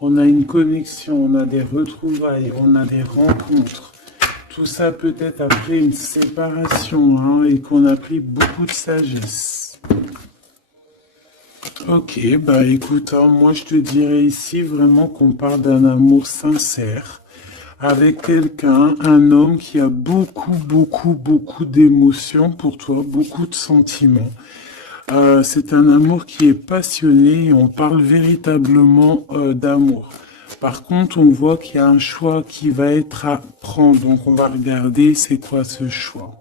On a une connexion, on a des retrouvailles, on a des rencontres. Tout ça peut-être après une séparation hein, et qu'on a pris beaucoup de sagesse. Ok, bah écoute, hein, moi je te dirais ici vraiment qu'on parle d'un amour sincère avec quelqu'un, un homme qui a beaucoup d'émotions pour toi, beaucoup de sentiments. C'est un amour qui est passionné et on parle véritablement d'amour. Par contre, on voit qu'il y a un choix qui va être à prendre. Donc, on va regarder c'est quoi ce choix.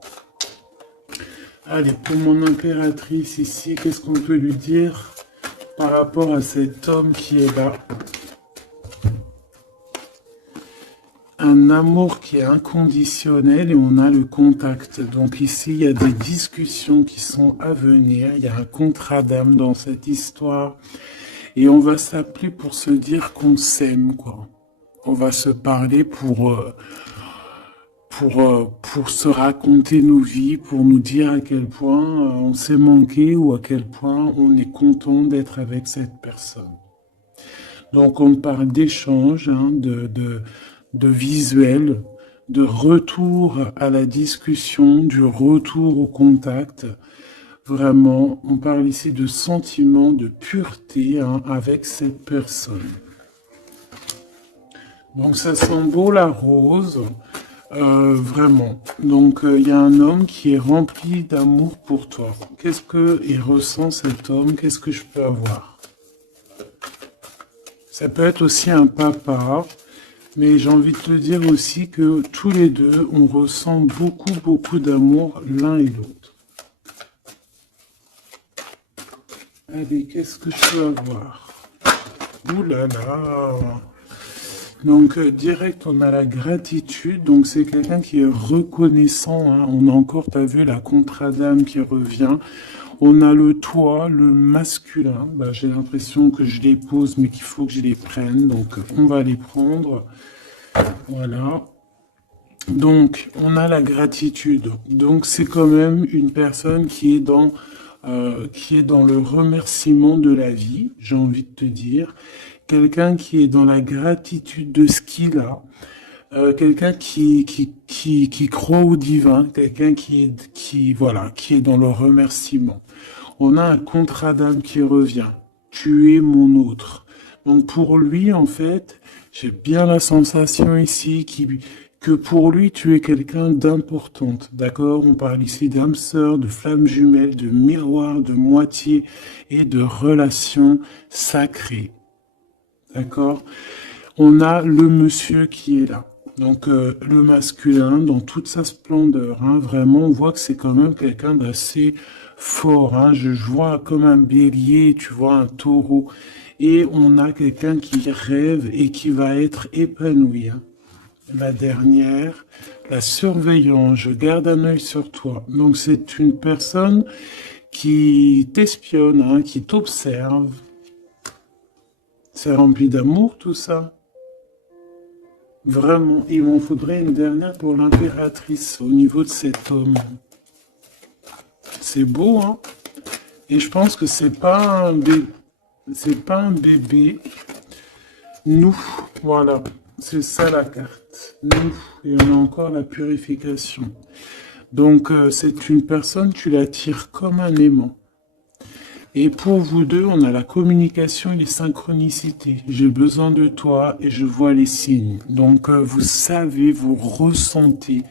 Allez, pour mon impératrice ici, qu'est-ce qu'on peut lui dire par rapport à cet homme qui est là? Un amour qui est inconditionnel et on a le contact. Donc ici, il y a des discussions qui sont à venir. Il y a un contrat d'âme dans cette histoire. Et on va s'appeler pour se dire qu'on s'aime, quoi. On va se parler pour se raconter nos vies, pour nous dire à quel point on s'est manqué ou à quel point on est content d'être avec cette personne. Donc on parle d'échange, hein, de visuel, de retour à la discussion, du retour au contact. Vraiment, on parle ici de sentiment, de pureté hein, avec cette personne. Donc ça sent beau la rose, vraiment. Donc il y a un homme qui est rempli d'amour pour toi. Qu'est-ce qu'il ressent cet homme? Qu'est-ce que je peux avoir? Ça peut être aussi un papa. Mais j'ai envie de te dire aussi que tous les deux, on ressent beaucoup d'amour l'un et l'autre. Allez, qu'est-ce que je peux avoir? Ouh là là! Donc, direct, on a la gratitude. Donc, c'est quelqu'un qui est reconnaissant. Hein. On a encore, tu as vu, la contrat d'âme qui revient. On a le toi, le masculin. Bah, j'ai l'impression que je les pose, mais qu'il faut que je les prenne. Donc, on va les prendre. Voilà. Donc, on a la gratitude. Donc, c'est quand même une personne qui est dans le remerciement de la vie, j'ai envie de te dire. Quelqu'un qui est dans la gratitude de ce qu'il a. Quelqu'un qui croit au divin, quelqu'un qui est dans le remerciement. On a un contrat d'âme qui revient. Tu es mon autre. Donc pour lui, en fait, j'ai bien la sensation ici que pour lui, tu es quelqu'un d'importante. D'accord? On parle ici d'âme sœur, de flamme jumelle, de miroir, de moitié et de relation sacrée. D'accord? On a le monsieur qui est là. Donc le masculin dans toute sa splendeur, hein, vraiment on voit que c'est quand même quelqu'un d'assez fort. Hein, je vois comme un bélier, tu vois un taureau, et on a quelqu'un qui rêve et qui va être épanoui. Hein. La dernière, la surveillance, je garde un œil sur toi. Donc c'est une personne qui t'espionne, hein, qui t'observe. C'est rempli d'amour tout ça. Vraiment, il m'en faudrait une dernière pour l'impératrice au niveau de cet homme. C'est beau, hein? Et je pense que c'est pas un bébé. Nous, voilà, c'est ça la carte. Nous, et on a encore la purification. Donc, c'est une personne, tu l'attires comme un aimant. Et pour vous deux, on a la communication et les synchronicités. J'ai besoin de toi et je vois les signes. Donc, vous savez, vous ressentez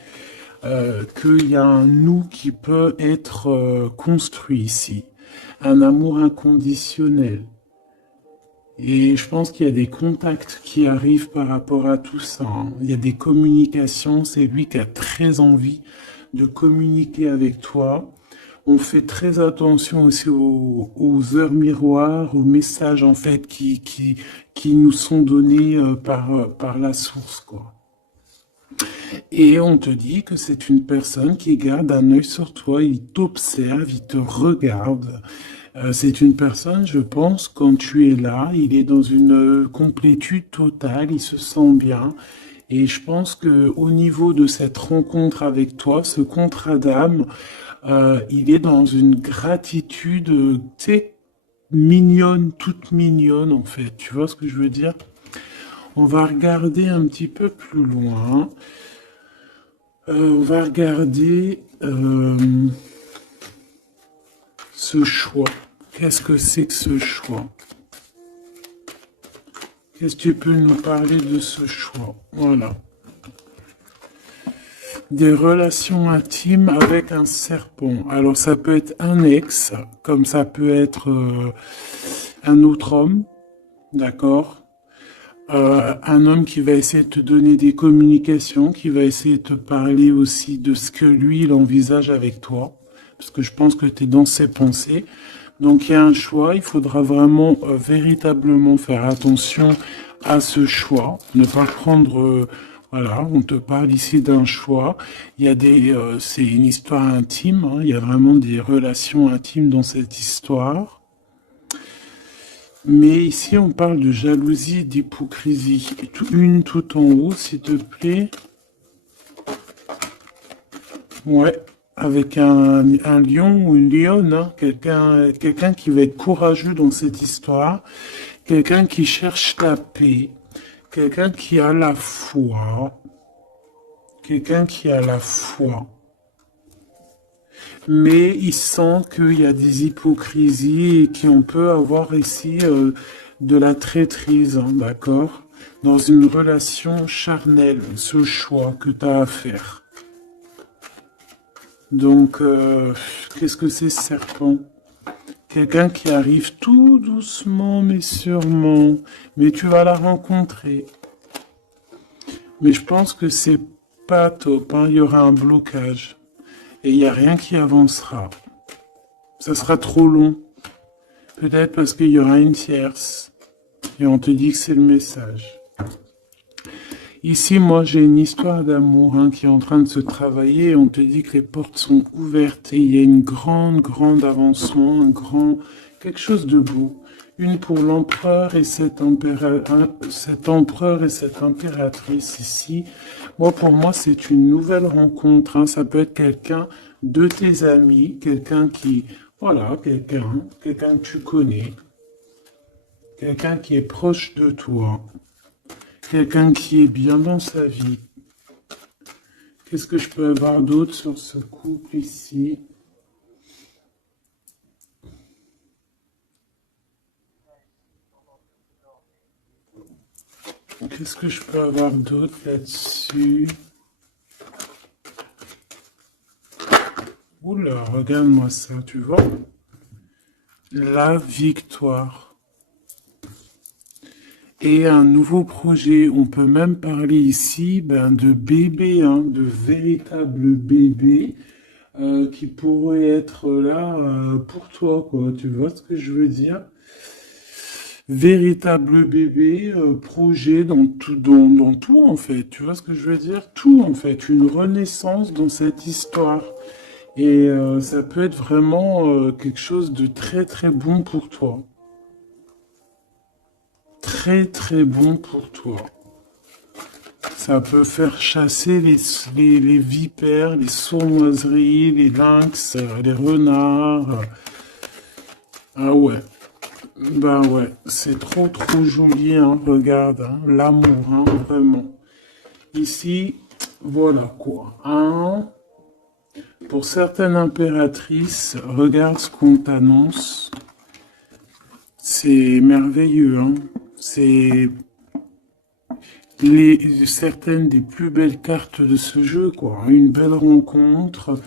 qu'il y a un nous qui peut être construit ici. Un amour inconditionnel. Et je pense qu'il y a des contacts qui arrivent par rapport à tout ça. Hein. Il y a des communications. C'est lui qui a très envie de communiquer avec toi. On fait très attention aussi aux heures miroirs, aux messages en fait qui nous sont donnés par la source, quoi. Et on te dit que c'est une personne qui garde un œil sur toi, il t'observe, il te regarde. C'est une personne, je pense, quand tu es là, il est dans une complétude totale, il se sent bien. Et je pense que au niveau de cette rencontre avec toi, ce contrat d'âme, il est dans une gratitude, tu sais, mignonne, toute mignonne en fait. Tu vois ce que je veux dire? On va regarder un petit peu plus loin. On va regarder ce choix. Qu'est-ce que c'est que ce choix? Qu'est-ce que tu peux nous parler de ce choix? Voilà. Des relations intimes avec un serpent. Alors ça peut être un ex, comme ça peut être un autre homme, d'accord? Un homme qui va essayer de te donner des communications, qui va essayer de te parler aussi de ce que lui, il envisage avec toi, parce que je pense que tu es dans ses pensées. Donc il y a un choix, il faudra vraiment véritablement faire attention à ce choix, ne pas le prendre, voilà, on te parle ici d'un choix. Il y a c'est une histoire intime, hein, il y a vraiment des relations intimes dans cette histoire. Mais ici, on parle de jalousie et d'hypocrisie. Une tout en haut, s'il te plaît. Ouais, avec un lion ou une lionne, hein. Quelqu'un qui va être courageux dans cette histoire. Quelqu'un qui cherche la paix. Quelqu'un qui a la foi. Quelqu'un qui a la foi. Mais il sent qu'il y a des hypocrisies et qu'on peut avoir ici de la traîtrise, hein, d'accord? Dans une relation charnelle, ce choix que tu as à faire. Donc, qu'est-ce que c'est, serpent? Quelqu'un qui arrive tout doucement mais sûrement, mais tu vas la rencontrer. Mais je pense que c'est pas top, hein, il y aura un blocage. Et il n'y a rien qui avancera. Ça sera trop long. Peut-être parce qu'il y aura une tierce. Et on te dit que c'est le message. Ici, moi, j'ai une histoire d'amour hein, qui est en train de se travailler. Et on te dit que les portes sont ouvertes. Et il y a une grande avancement, quelque chose de beau. Une pour l'empereur et cet empereur et cette impératrice ici. Moi, pour moi, c'est une nouvelle rencontre. Hein. Ça peut être quelqu'un de tes amis, quelqu'un qui, voilà, quelqu'un que tu connais, quelqu'un qui est proche de toi, quelqu'un qui est bien dans sa vie. Qu'est-ce que je peux avoir d'autre sur ce couple ici? Qu'est-ce que je peux avoir d'autre là-dessus? Oula, regarde-moi ça, tu vois? La victoire. Et un nouveau projet. On peut même parler ici de bébés, hein, de véritables bébés qui pourraient être là pour toi, quoi. Tu vois ce que je veux dire? Véritable bébé, projet dans tout en fait. Tu vois ce que je veux dire? Tout en fait, une renaissance dans cette histoire. Et ça peut être vraiment quelque chose de très bon pour toi. Très bon pour toi. Ça peut faire chasser les vipères, les sournoiseries, les lynx, les renards. Ah ouais. Bah ouais, c'est trop joli, hein, regarde, hein, l'amour, hein, vraiment. Ici, voilà quoi. Hein. Pour certaines impératrices, regarde ce qu'on t'annonce. C'est merveilleux, hein. C'est certaines des plus belles cartes de ce jeu, quoi. Une belle rencontre.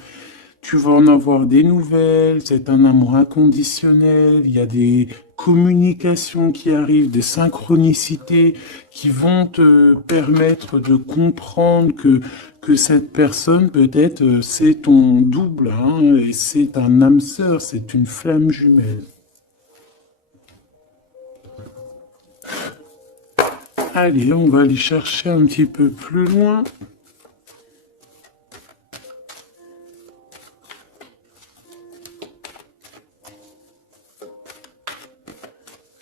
Tu vas en avoir des nouvelles, c'est un amour inconditionnel, il y a des communications qui arrivent, des synchronicités qui vont te permettre de comprendre que cette personne, peut-être, c'est ton double, hein, et c'est un âme sœur, c'est une flamme jumelle. Allez, on va aller chercher un petit peu plus loin.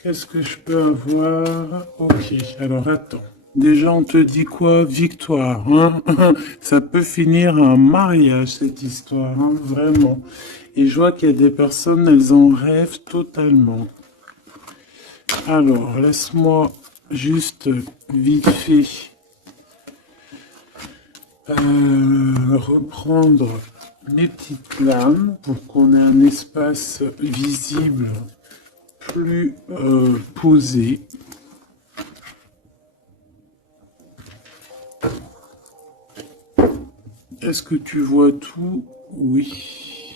Qu'est-ce que je peux avoir? Ok, alors attends. Déjà, on te dit quoi? Victoire, hein? Ça peut finir un mariage, cette histoire, hein, vraiment. Et je vois qu'il y a des personnes, elles en rêvent totalement. Alors, laisse-moi juste vite fait reprendre mes petites lames pour qu'on ait un espace visible plus posé. Est-ce que tu vois tout? Oui.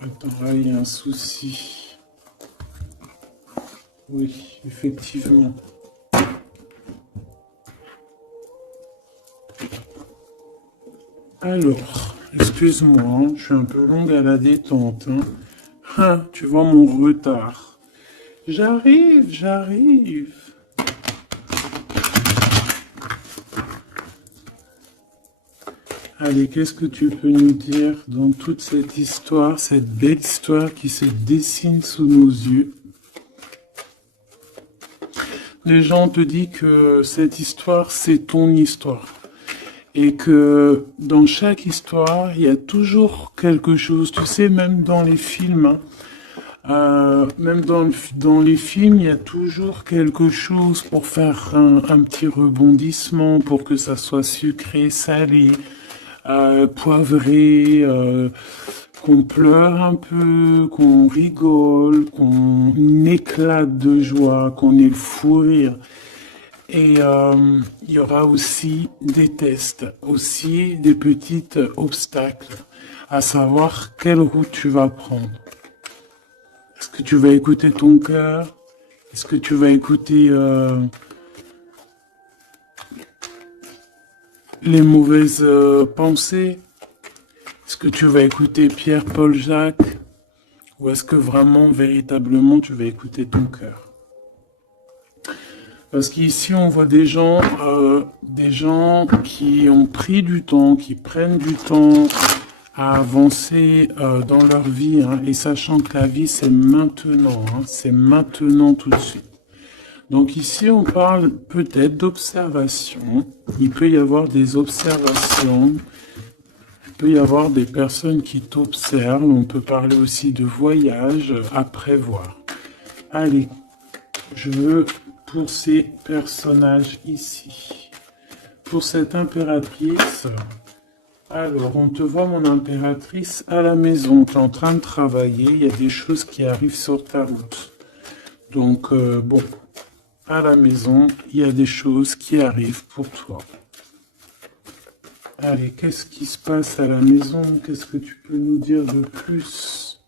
Attends, là, il y a un souci. Oui, effectivement. Alors, excuse-moi, hein, je suis un peu longue à la détente. Hein. Ah, tu vois mon retard. J'arrive. Allez, qu'est-ce que tu peux nous dire dans toute cette histoire, cette belle histoire qui se dessine sous nos yeux? Les gens te disent que cette histoire, c'est ton histoire. Et que dans chaque histoire, il y a toujours quelque chose. Tu sais, même dans les films, même dans les films, il y a toujours quelque chose pour faire un petit rebondissement, pour que ça soit sucré, salé, poivré, qu'on pleure un peu, qu'on rigole, qu'on éclate de joie, qu'on ait le fou rire. Et il y aura aussi des tests, aussi des petits obstacles, à savoir quelle route tu vas prendre. Est-ce que tu vas écouter ton cœur? Est-ce que tu vas écouter les mauvaises pensées? Est-ce que tu vas écouter Pierre, Paul, Jacques? Ou est-ce que vraiment, véritablement, tu vas écouter ton cœur? Parce qu'ici, on voit des gens qui ont pris du temps, qui prennent du temps à avancer dans leur vie, hein, et sachant que la vie, c'est maintenant, hein, c'est maintenant tout de suite. Donc ici, on parle peut-être d'observation. Il peut y avoir des observations. Il peut y avoir des personnes qui t'observent. On peut parler aussi de voyage à prévoir. Allez, je veux pour ces personnages ici. Pour cette impératrice, alors on te voit mon impératrice à la maison. Tu es en train de travailler. Il y a des choses qui arrivent sur ta route. Donc bon, à la maison, il y a des choses qui arrivent pour toi. Allez, qu'est-ce qui se passe à la maison? Qu'est-ce que tu peux nous dire de plus?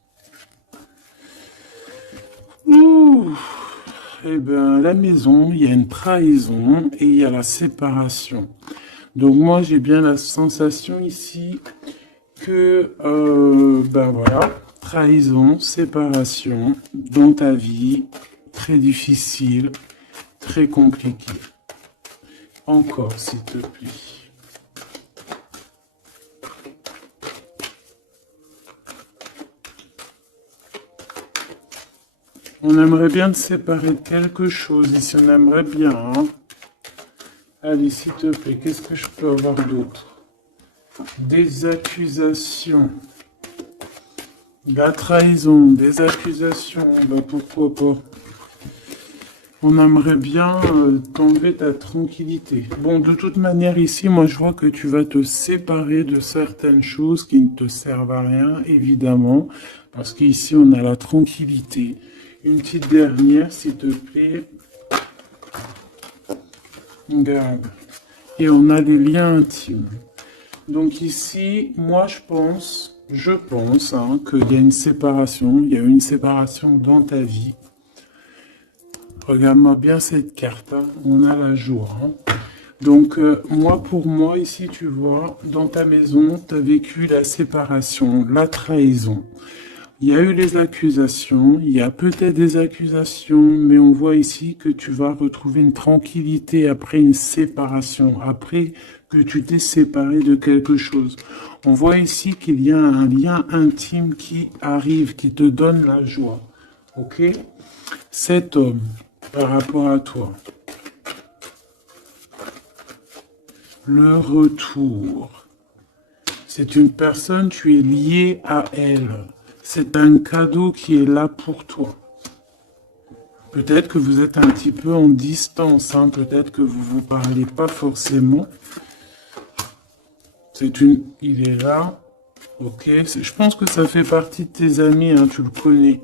Ouh, eh bien, à la maison, il y a une trahison et il y a la séparation. Donc moi, j'ai bien la sensation ici que, ben voilà, trahison, séparation dans ta vie, très difficile, très compliqué. Encore, s'il te plaît. On aimerait bien te séparer de quelque chose ici, on aimerait bien. Hein. Allez, s'il te plaît, qu'est-ce que je peux avoir d'autre? Des accusations. La trahison, des accusations, bah pourquoi pas. On aimerait bien t'enlever ta tranquillité. Bon, de toute manière, ici, moi, je vois que tu vas te séparer de certaines choses qui ne te servent à rien, évidemment, parce qu'ici, on a la tranquillité. Une petite dernière, s'il te plaît. Regarde. Et on a les liens intimes. Donc ici, moi, je pense hein, qu'il y a une séparation. Il y a une séparation dans ta vie. Regarde-moi bien cette carte, hein. On a la joie. Hein. Donc, moi, pour moi, ici, tu vois, dans ta maison, tu as vécu la séparation, la trahison. Il y a eu les accusations, il y a peut-être des accusations, mais on voit ici que tu vas retrouver une tranquillité après une séparation, après que tu t'es séparé de quelque chose. On voit ici qu'il y a un lien intime qui arrive, qui te donne la joie. Ok? Cet homme, par rapport à toi. Le retour. C'est une personne, tu es lié à elle. C'est un cadeau qui est là pour toi. Peut-être que vous êtes un petit peu en distance, hein, peut-être que vous ne vous parlez pas forcément. Il est là. Ok, je pense que ça fait partie de tes amis, hein, tu le connais.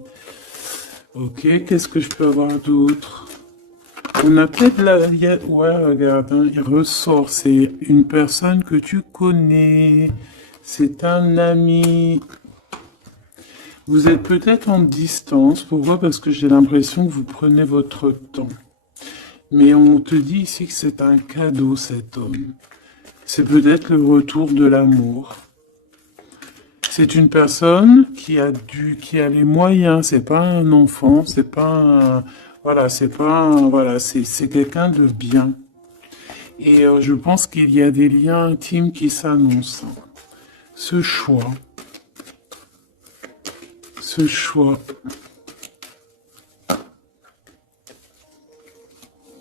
Ok, qu'est-ce que je peux avoir d'autre? On a peut-être ouais, regarde, hein, il ressort. C'est une personne que tu connais. C'est un ami. Vous êtes peut-être en distance. Pourquoi? Parce que j'ai l'impression que vous prenez votre temps. Mais on te dit ici que c'est un cadeau, cet homme. C'est peut-être le retour de l'amour. C'est une personne qui a les moyens. C'est pas un enfant. C'est pas un, voilà, c'est quelqu'un de bien. Et je pense qu'il y a des liens intimes qui s'annoncent. Ce choix.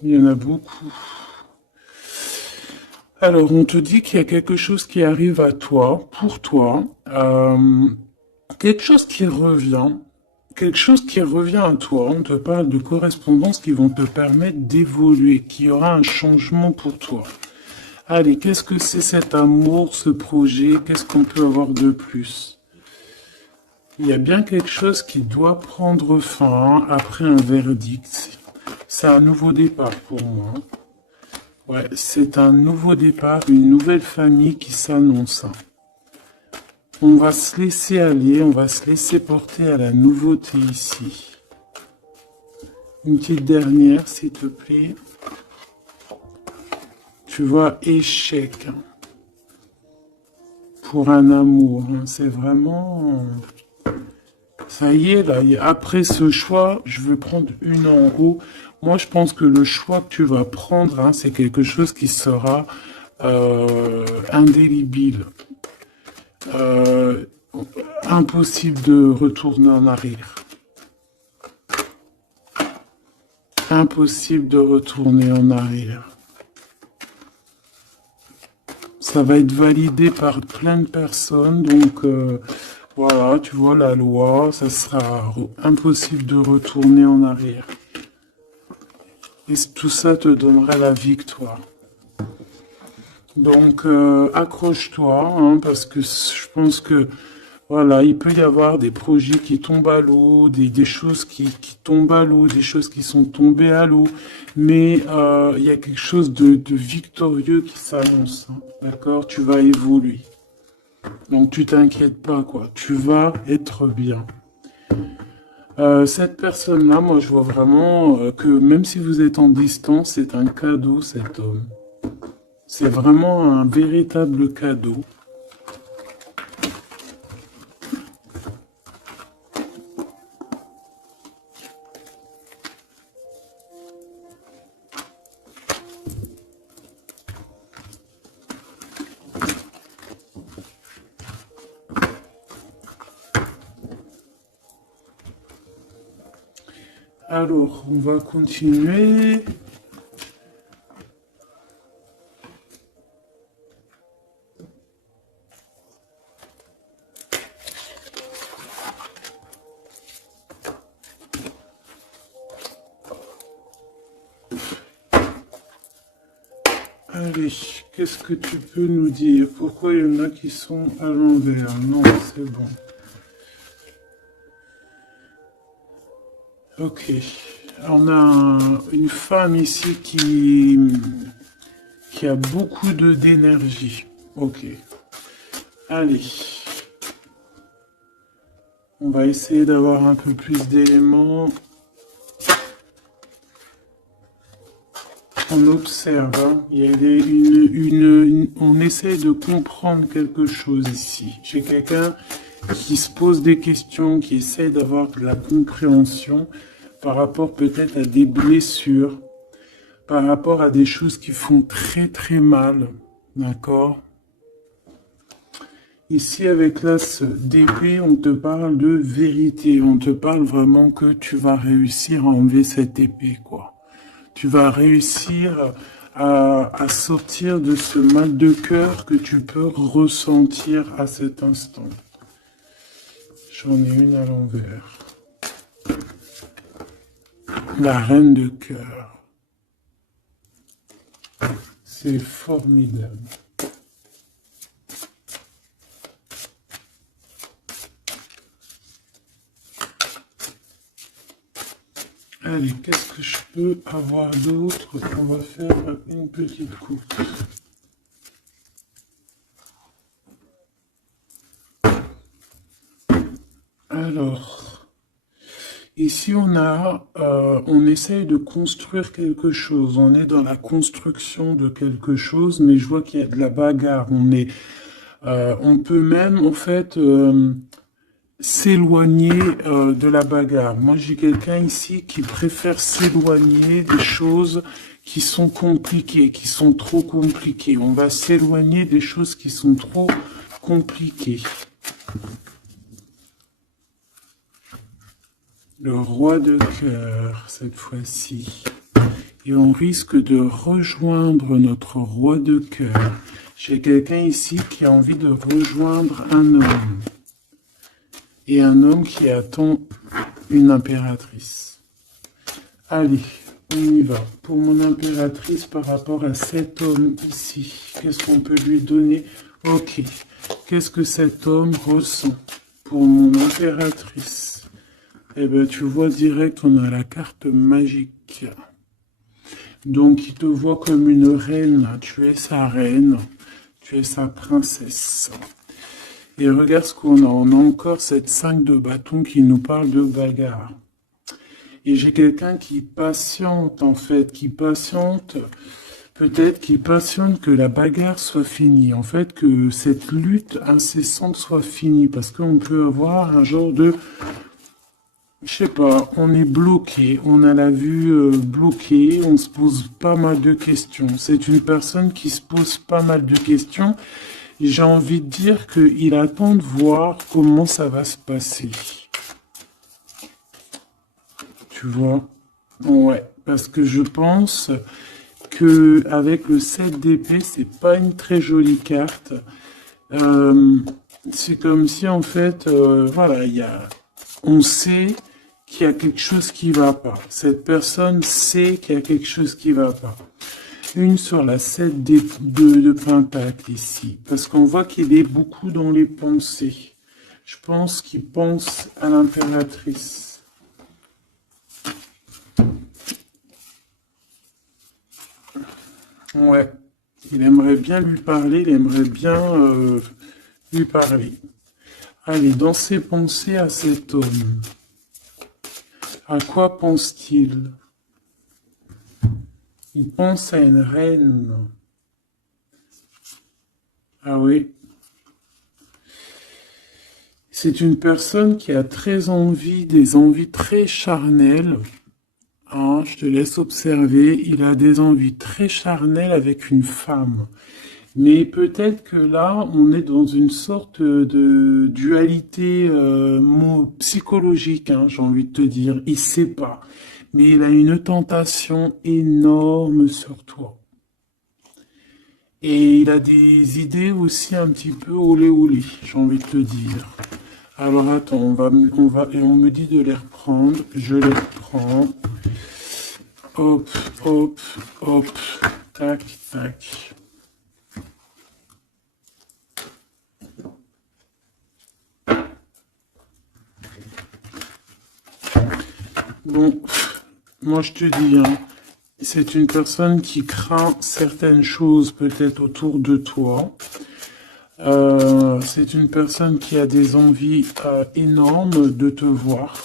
Il y en a beaucoup. Alors, on te dit qu'il y a quelque chose qui arrive à toi, pour toi, quelque chose qui revient à toi. On te parle de correspondances qui vont te permettre d'évoluer, qu'il y aura un changement pour toi. Allez, qu'est-ce que c'est cet amour, ce projet? Qu'est-ce qu'on peut avoir de plus? Il y a bien quelque chose qui doit prendre fin après un verdict. C'est un nouveau départ pour moi. Ouais, c'est un nouveau départ, une nouvelle famille qui s'annonce. On va se laisser aller, on va se laisser porter à la nouveauté ici. Une petite dernière, s'il te plaît. Tu vois, échec. Pour un amour, hein, c'est vraiment... Ça y est, là, après ce choix, je veux prendre une en haut. Moi, je pense que le choix que tu vas prendre, hein, c'est quelque chose qui sera indélébile. Impossible de retourner en arrière. Impossible de retourner en arrière. Ça va être validé par plein de personnes, donc... voilà, tu vois la loi, ça sera impossible de retourner en arrière. Et tout ça te donnera la victoire. Donc, accroche-toi, hein, parce que je pense que, voilà, il peut y avoir des projets qui tombent à l'eau, des choses qui tombent à l'eau, des choses qui sont tombées à l'eau, mais il y a quelque chose de victorieux qui s'annonce, hein, d'accord? Tu vas évoluer. Donc tu t'inquiètes pas, quoi. Tu vas être bien. Cette personne-là, moi je vois vraiment que même si vous êtes en distance, c'est un cadeau, cet homme. C'est vraiment un véritable cadeau. Alors, on va continuer. Allez, qu'est-ce que tu peux nous dire? Pourquoi il y en a qui sont à l'envers? Non, c'est bon. Ok. On a une femme ici qui a beaucoup d'énergie. Ok. Allez. On va essayer d'avoir un peu plus d'éléments. On observe, hein. Il y a on essaie de comprendre quelque chose ici. J'ai quelqu'un qui se pose des questions, qui essaie d'avoir de la compréhension par rapport peut-être à des blessures, par rapport à des choses qui font très très mal, d'accord? Ici, avec l'as d'épée, on te parle de vérité, on te parle vraiment que tu vas réussir à enlever cette épée, quoi. Tu vas réussir à sortir de ce mal de cœur que tu peux ressentir à cet instant. Je J'en ai une à l'envers. La reine de cœur. C'est formidable. Allez, qu'est-ce que je peux avoir d'autre? On va faire une petite coupe. Alors, ici on essaye de construire quelque chose. On est dans la construction de quelque chose, mais je vois qu'il y a de la bagarre. On peut même, en fait, s'éloigner de la bagarre. Moi, j'ai quelqu'un ici qui préfère s'éloigner des choses qui sont compliquées, qui sont trop compliquées. On va s'éloigner des choses qui sont trop compliquées. Le roi de cœur, cette fois-ci. Et on risque de rejoindre notre roi de cœur. J'ai quelqu'un ici qui a envie de rejoindre un homme. Et un homme qui attend une impératrice. Allez, on y va. Pour mon impératrice, par rapport à cet homme ici, qu'est-ce qu'on peut lui donner? Ok. Qu'est-ce que cet homme ressent pour mon impératrice? Eh bien, tu vois direct, on a la carte magique. Donc, il te voit comme une reine. Tu es sa reine. Tu es sa princesse. Et regarde ce qu'on a. On a encore cette 5 de bâton qui nous parle de bagarre. Et j'ai quelqu'un qui patiente, en fait, qui patiente, peut-être qui patiente que la bagarre soit finie. En fait, que cette lutte incessante soit finie. Parce qu'on peut avoir un genre de... Je sais pas, on est bloqué, on a la vue bloquée, on se pose pas mal de questions. C'est une personne qui se pose pas mal de questions. J'ai envie de dire qu'il attend de voir comment ça va se passer. Tu vois? Ouais, parce que je pense que avec le 7 d'épée, c'est pas une très jolie carte. C'est comme si en fait, voilà, on sait qu'il y a quelque chose qui va pas. Cette personne sait qu'il y a quelque chose qui va pas. Une sur la 7 de Pentacle ici. Parce qu'on voit qu'il est beaucoup dans les pensées. Je pense qu'il pense à l'impératrice. Ouais. Il aimerait bien lui parler. Il aimerait bien lui parler. Allez, dans ses pensées à cet homme. À quoi pense-t-il? Il pense à une reine. Ah oui. C'est une personne qui a très envie, des envies très charnelles. Hein, je te laisse observer. Il a des envies très charnelles avec une femme. Mais peut-être que là, on est dans une sorte de dualité psychologique, hein, j'ai envie de te dire. Il sait pas. Mais il a une tentation énorme sur toi. Et il a des idées aussi un petit peu olé olé, j'ai envie de te dire. Alors attends, et on me dit de les reprendre. Je les reprends. Hop, hop, hop. Tac, tac. Bon, moi je te dis, hein, c'est une personne qui craint certaines choses peut-être autour de toi. C'est une personne qui a des envies énormes de te voir.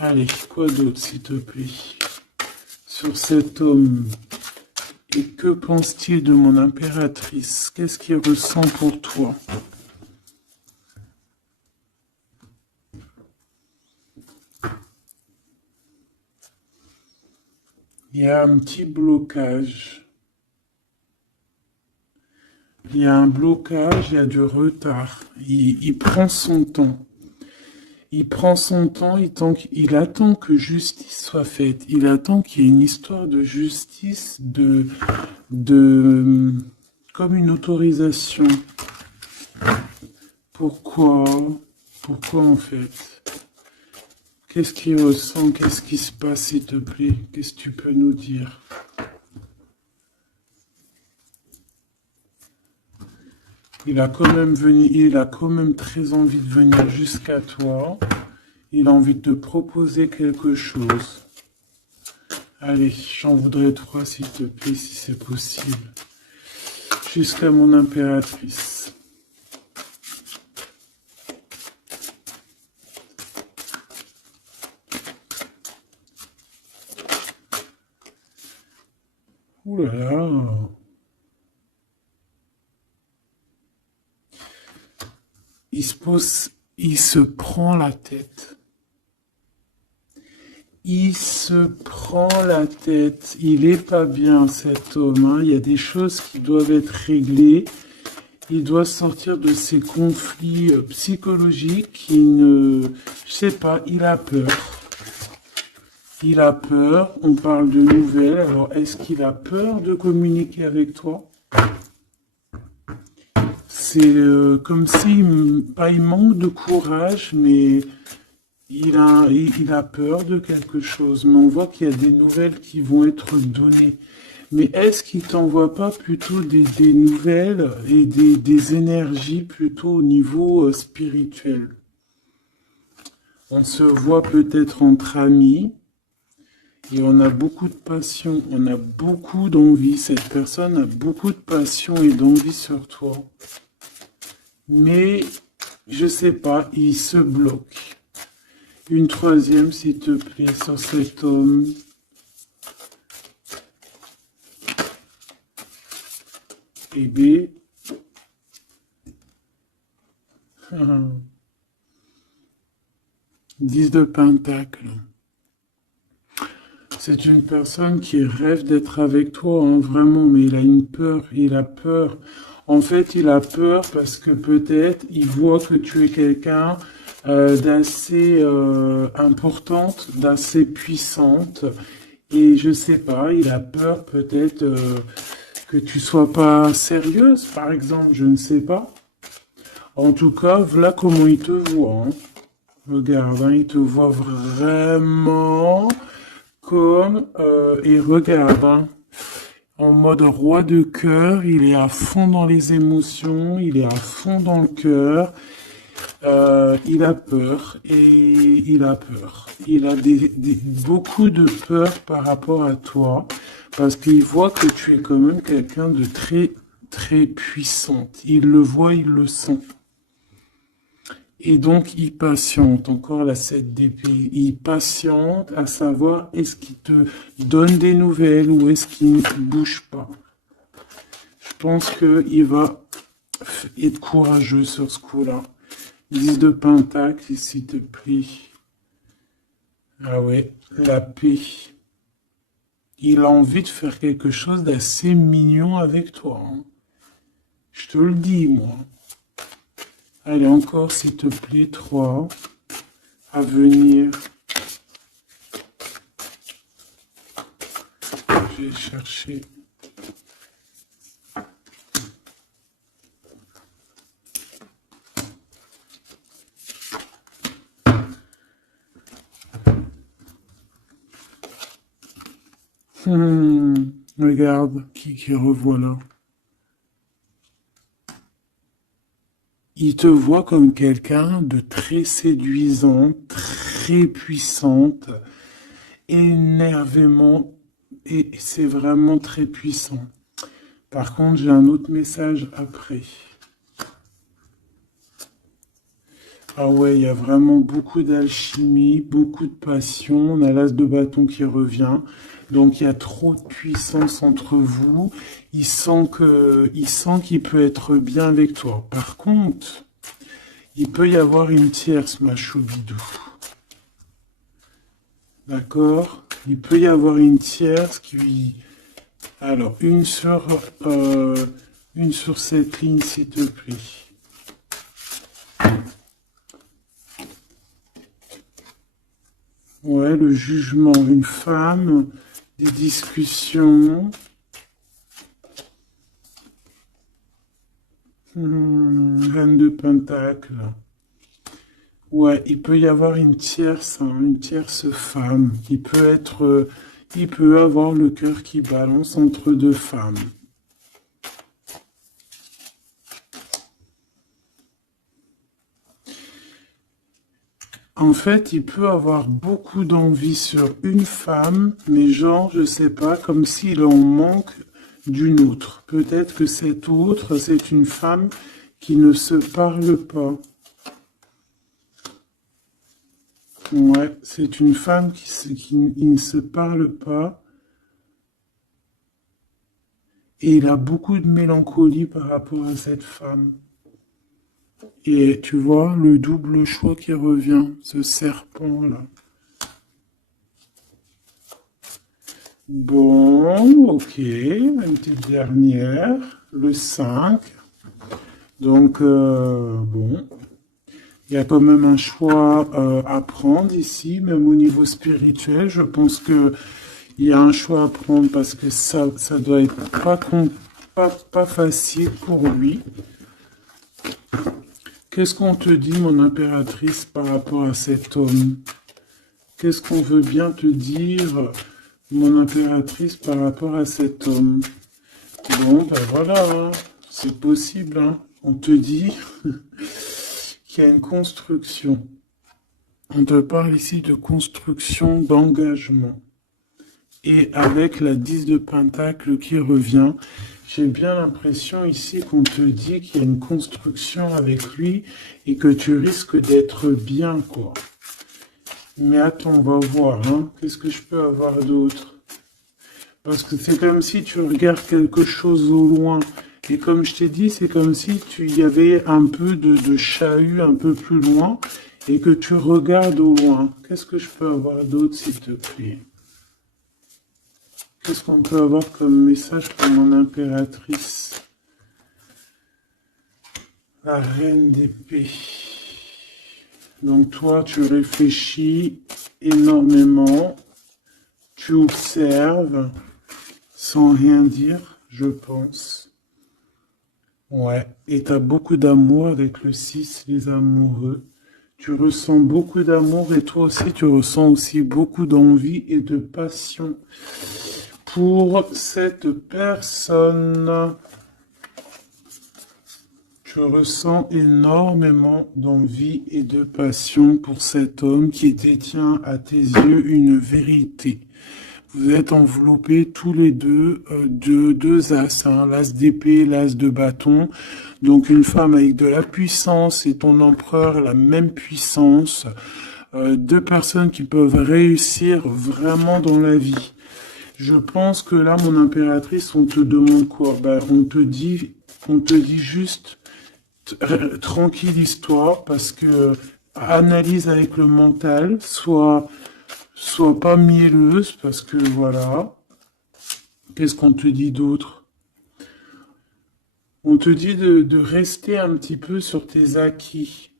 Allez, quoi d'autre s'il te plaît? Sur cet homme. Et que pense-t-il de mon impératrice? Qu'est-ce qu'il ressent pour toi? Il y a un petit blocage. Il y a un blocage, il y a du retard. Il prend son temps. Il prend son temps, il attend que justice soit faite. Il attend qu'il y ait une histoire de justice, comme une autorisation. Pourquoi? Pourquoi en fait? Qu'est-ce qu'il ressent? Qu'est-ce qui se passe, s'il te plaît? Qu'est-ce que tu peux nous dire? Il a quand même très envie de venir jusqu'à toi. Il a envie de te proposer quelque chose. Allez, j'en voudrais 3, s'il te plaît, si c'est possible. Jusqu'à mon impératrice. Ouh là là. Il se prend la tête. Il se prend la tête. Il est pas bien, cet homme, hein. Il y a des choses qui doivent être réglées. Il doit sortir de ces conflits psychologiques. Je sais pas, il a peur. Il a peur. On parle de nouvelles. Alors, est-ce qu'il a peur de communiquer avec toi? C'est comme si, pas il manque de courage, mais il a peur de quelque chose. Mais on voit qu'il y a des nouvelles qui vont être données. Mais est-ce qu'il t'envoie pas plutôt des nouvelles et des énergies plutôt au niveau spirituel? On se voit peut-être entre amis et on a beaucoup de passion, on a beaucoup d'envie. Cette personne a beaucoup de passion et d'envie sur toi. Mais, je sais pas, il se bloque. Une troisième, s'il te plaît, sur cet homme. Et B. 10 de Pentacle. C'est une personne qui rêve d'être avec toi, hein, vraiment, mais il a une peur, il a peur. En fait, il a peur parce que peut-être il voit que tu es quelqu'un d'assez importante, d'assez puissante. Et je sais pas, il a peur peut-être que tu sois pas sérieuse, par exemple, je ne sais pas. En tout cas, voilà comment il te voit, hein. Regarde, hein, il te voit vraiment comme... et regarde, hein, en mode roi de cœur, il est à fond dans les émotions, il est à fond dans le cœur. Il a peur et il a peur. Il a beaucoup de peur par rapport à toi parce qu'il voit que tu es quand même quelqu'un de très, très puissante. Il le voit, il le sent. Et donc, il patiente. Encore la 7 d'épée. Il patiente à savoir est-ce qu'il te donne des nouvelles ou est-ce qu'il ne bouge pas. Je pense qu'il va être courageux sur ce coup-là. 10 de Pentacle, s'il te plaît. Ah ouais, la paix. Il a envie de faire quelque chose d'assez mignon avec toi, hein. Je te le dis, moi. Allez, encore, s'il te plaît, 3. À venir. Je vais chercher. Regarde, qui revoit là. Il te voit comme quelqu'un de très séduisant, très puissante, énervément, et c'est vraiment très puissant. Par contre, j'ai un autre message après. Ah ouais, il y a vraiment beaucoup d'alchimie, beaucoup de passion. On a l'as de bâton qui revient. Donc il y a trop de puissance entre vous. Il sent qu'il peut être bien avec toi. Par contre, il peut y avoir une tierce, ma choubidou. D'accord? Il peut y avoir une tierce qui... Alors, une sur cette ligne, s'il te plaît. Ouais, le jugement, une femme, des discussions. Reine de Pentacle. Ouais, il peut y avoir une tierce femme. Il peut avoir le cœur qui balance entre deux femmes. En fait, il peut avoir beaucoup d'envie sur une femme, mais genre, je sais pas, comme s'il en manque d'une autre. Peut-être que cette autre, c'est une femme qui ne se parle pas. Ouais, c'est une femme qui ne se parle pas et il a beaucoup de mélancolie par rapport à cette femme. Et tu vois, le double choix qui revient, ce serpent-là. Bon, ok, une petite dernière, le 5. Donc, bon, il y a quand même un choix à prendre ici, même au niveau spirituel. Je pense que il y a un choix à prendre parce que ça doit être pas facile pour lui. Qu'est-ce qu'on te dit, mon impératrice, par rapport à cet homme? Qu'est-ce qu'on veut bien te dire, mon impératrice, par rapport à cet homme? Bon, ben voilà, hein, c'est possible, hein. On te dit qu'il y a une construction. On te parle ici de construction, d'engagement. Et avec la 10 de Pentacle qui revient, j'ai bien l'impression ici qu'on te dit qu'il y a une construction avec lui et que tu risques d'être bien, quoi. Mais attends, on va voir, hein. Qu'est-ce que je peux avoir d'autre? Parce que c'est comme si tu regardes quelque chose au loin. Et comme je t'ai dit, c'est comme si tu y avait un peu de chahut un peu plus loin et que tu regardes au loin. Qu'est-ce que je peux avoir d'autre, s'il te plaît? Qu'est-ce qu'on peut avoir comme message pour mon impératrice? La reine d'épée. Donc toi, tu réfléchis énormément, tu observes, sans rien dire, je pense. Ouais, et tu as beaucoup d'amour avec le 6, les amoureux. Tu ressens beaucoup d'amour et toi aussi, tu ressens aussi beaucoup d'envie et de passion pour cette personne. Je ressens énormément d'envie et de passion pour cet homme qui détient à tes yeux une vérité. Vous êtes enveloppés tous les deux de deux as, hein, l'as d'épée, l'as de bâton. Donc une femme avec de la puissance et ton empereur la même puissance. Deux personnes qui peuvent réussir vraiment dans la vie. Je pense que là, mon impératrice, on te demande quoi? Ben, on te dit juste tranquille histoire parce que analyse avec le mental, soit pas mielleuse parce que voilà. Qu'est-ce qu'on te dit d'autre? On te dit de rester un petit peu sur tes acquis.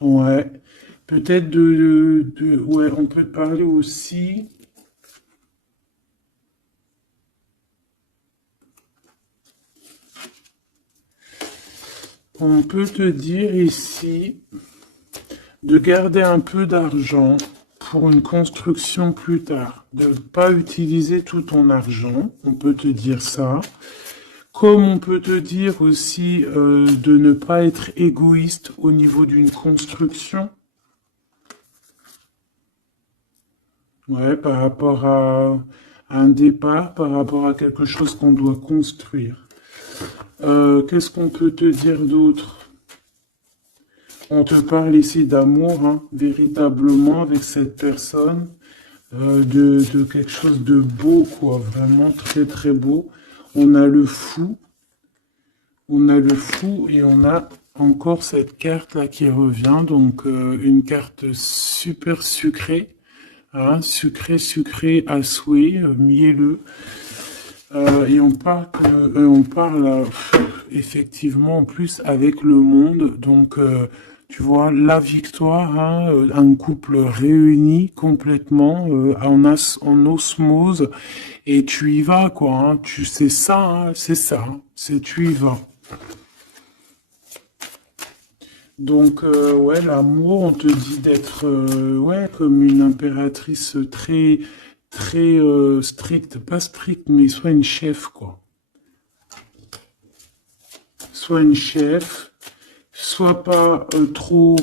Ouais. Peut-être ouais, on peut te parler aussi. On peut te dire ici de garder un peu d'argent pour une construction plus tard, de ne pas utiliser tout ton argent, on peut te dire ça. Comme on peut te dire aussi de ne pas être égoïste au niveau d'une construction, ouais, par rapport à un départ, par rapport à quelque chose qu'on doit construire. Qu'est-ce qu'on peut te dire d'autre? On te parle ici d'amour, hein, véritablement, avec cette personne, de quelque chose de beau, quoi, vraiment très très beau. On a le fou, on a le fou et on a encore cette carte-là qui revient, donc une carte super sucrée, hein, sucrée à souhait, mielleux. Et on parle effectivement en plus avec le monde, donc tu vois la victoire, hein, un couple réuni complètement en osmose, et tu y vas quoi, hein, tu sais ça, hein, c'est ça, hein, c'est tu y vas. Donc, ouais, l'amour, on te dit d'être, ouais, comme une impératrice très, très stricte. Pas stricte, mais soit une chef, quoi. Soit une chef, soit pas trop...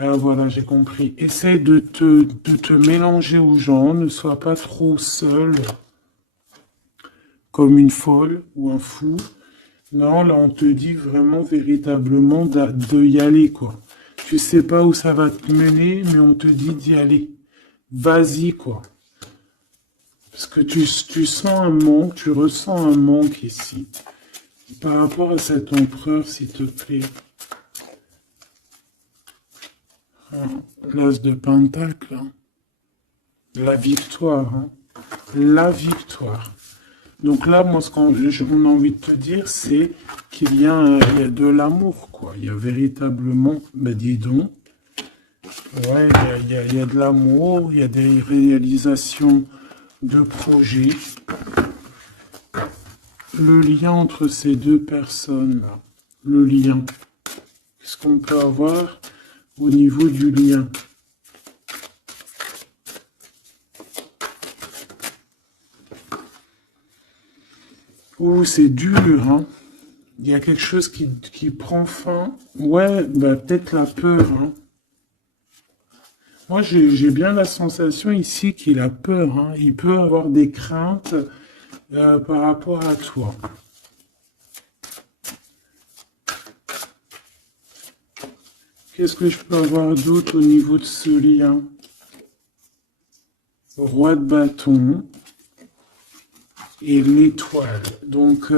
Ah, voilà, j'ai compris. Essaye de te mélanger aux gens, ne sois pas trop seul, comme une folle ou un fou. Non, là, on te dit vraiment, véritablement, de y aller, quoi. Tu sais pas où ça va te mener, mais on te dit d'y aller. Vas-y, quoi. Parce que tu sens un manque, tu ressens un manque ici. Par rapport à cet empereur, s'il te plaît. Hein, l'as de Pentacle, hein. La victoire, hein. La victoire. Donc là, moi, ce qu'on on a envie de te dire, c'est qu'il y a, il y a de l'amour, quoi. Il y a véritablement, ben dis donc, ouais, il y a de l'amour, il y a des réalisations de projets. Le lien entre ces deux personnes, là, le lien, qu'est-ce qu'on peut avoir au niveau du lien? Oh, c'est dur, hein. Il y a quelque chose qui prend fin. Ouais, bah, peut-être la peur, hein. Moi, j'ai bien la sensation ici qu'il a peur, hein. Il peut avoir des craintes par rapport à toi. Qu'est-ce que je peux avoir d'autre au niveau de ce lien? Roi de bâton et l'étoile. Donc,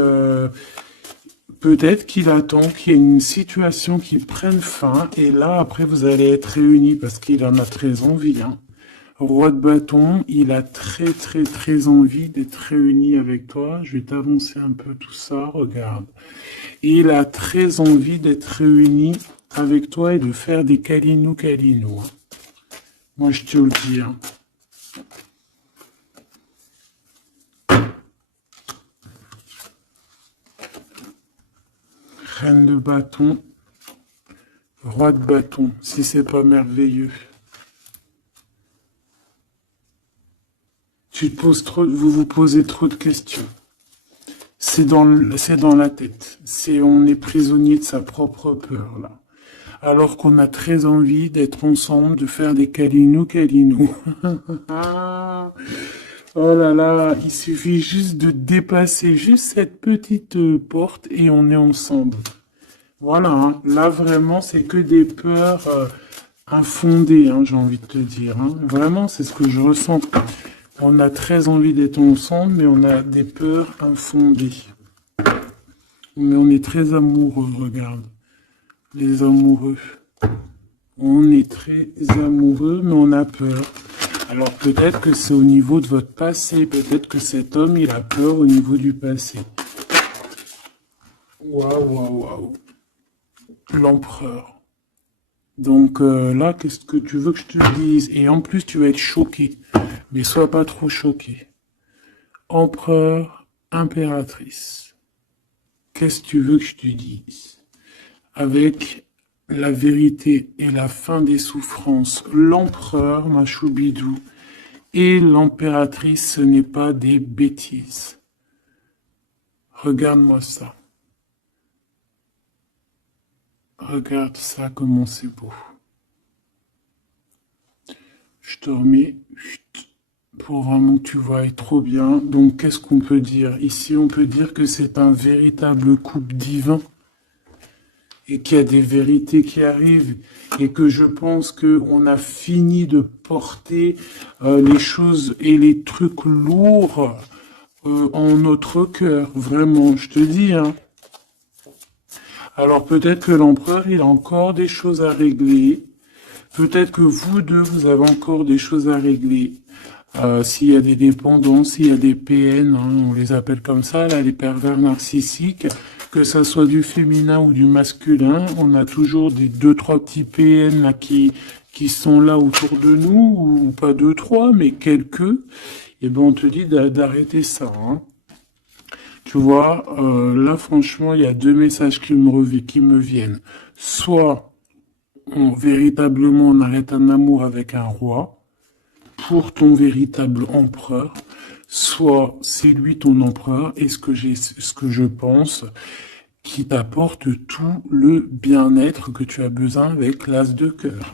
peut-être qu'il attend qu'il y ait une situation qui prenne fin, et là, après, vous allez être réunis, parce qu'il en a très envie, hein. Roi de bâton, il a très, très, très envie d'être réuni avec toi. Je vais t'avancer un peu tout ça, regarde. Il a très envie d'être réuni avec toi et de faire des câlinous, hein. Moi, je te le dis, hein. Reine de bâton, roi de bâton, si c'est pas merveilleux. Vous vous posez trop de questions. C'est dans la tête. On est prisonnier de sa propre peur, là. Alors qu'on a très envie d'être ensemble, de faire des câlinous. Oh là là, il suffit juste de dépasser juste cette petite porte et on est ensemble. Voilà, hein. Là vraiment, c'est que des peurs infondées, hein, j'ai envie de te dire, hein. Vraiment, c'est ce que je ressens. On a très envie d'être ensemble, mais on a des peurs infondées. Mais on est très amoureux, regarde. Les amoureux. On est très amoureux, mais on a peur. Alors peut-être que c'est au niveau de votre passé. Peut-être que cet homme, il a peur au niveau du passé. Waouh, waouh, waouh. L'empereur. Donc là, qu'est-ce que tu veux que je te dise? Et en plus, tu vas être choqué. Mais sois pas trop choqué. Empereur, impératrice. Qu'est-ce que tu veux que je te dise? Avec la vérité et la fin des souffrances, l'empereur, ma choubidou, et l'impératrice, ce n'est pas des bêtises. Regarde-moi ça. Regarde ça, comment c'est beau. Je te remets pour vraiment que tu vois trop bien. Donc, qu'est-ce qu'on peut dire? Ici, on peut dire que c'est un véritable couple divin et qu'il y a des vérités qui arrivent et que je pense qu'on a fini de porter les choses et les trucs lourds en notre cœur. Vraiment, je te dis, hein. Alors peut-être que l'empereur, il a encore des choses à régler. Peut-être que vous deux, vous avez encore des choses à régler. S'il y a des dépendances, s'il y a des PN, hein, on les appelle comme ça, là, les pervers narcissiques, que ça soit du féminin ou du masculin, on a toujours des 2-3 petits PN là, qui sont là autour de nous, ou pas 2-3, mais quelques. Et ben on te dit d'arrêter ça, hein. Tu vois, là franchement, il y a deux messages qui me viennent. Soit véritablement on arrête un amour avec un roi pour ton véritable empereur, soit c'est lui ton empereur et ce que je pense qui t'apporte tout le bien-être que tu as besoin avec l'as de cœur.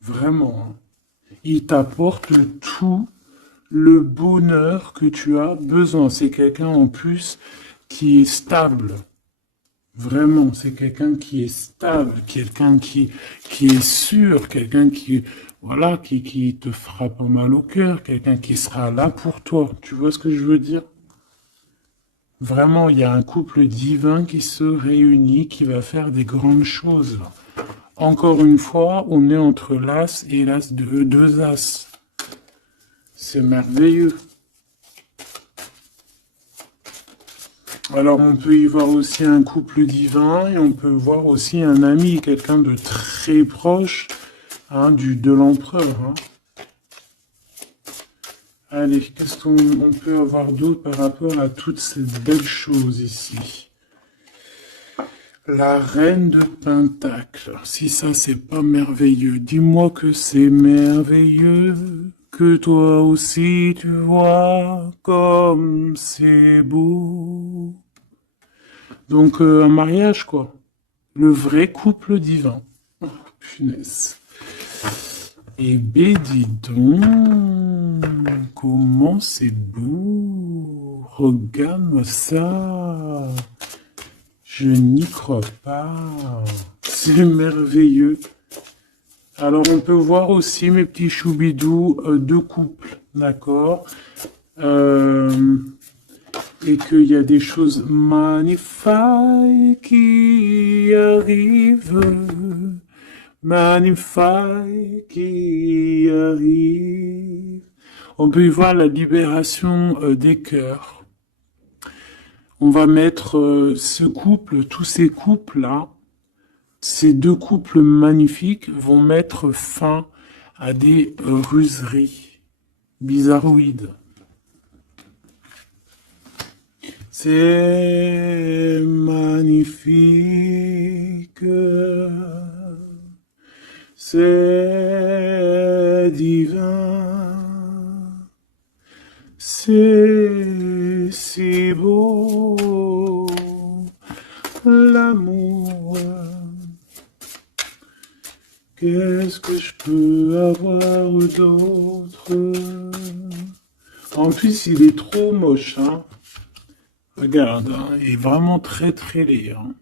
Vraiment. Hein. Il t'apporte tout le bonheur que tu as besoin. C'est quelqu'un en plus qui est stable. Vraiment, c'est quelqu'un qui est stable, quelqu'un qui est sûr, quelqu'un qui, voilà, qui te fera pas mal au cœur, quelqu'un qui sera là pour toi. Tu vois ce que je veux dire? Vraiment, il y a un couple divin qui se réunit, qui va faire des grandes choses. Encore une fois, on est entre l'as et l'as de deux as. C'est merveilleux. Alors, on peut y voir aussi un couple divin et on peut voir aussi un ami, quelqu'un de très proche hein, de l'empereur. Hein. Allez, qu'est-ce qu'on peut avoir d'autre par rapport à toutes ces belles choses ici? La reine de Pentacle. Si ça, c'est pas merveilleux, dis-moi que c'est merveilleux. Que toi aussi tu vois comme c'est beau. Donc un mariage quoi. Le vrai couple divin. Oh, punaise. Eh ben dis donc, comment c'est beau. Regarde-moi ça. Je n'y crois pas. C'est merveilleux. Alors, on peut voir aussi, mes petits choubidous, deux couples, d'accord et qu'il y a des choses magnifiques qui arrivent. Magnifiques qui arrivent. On peut y voir la libération des cœurs. On va mettre ce couple, tous ces couples-là, ces deux couples magnifiques vont mettre fin à des ruseries bizarroïdes. C'est magnifique, c'est divin, c'est si beau, l'amour. Qu'est-ce que je peux avoir d'autre? En plus, il est trop moche, hein. Regarde, hein, il est vraiment très très laid. Hein.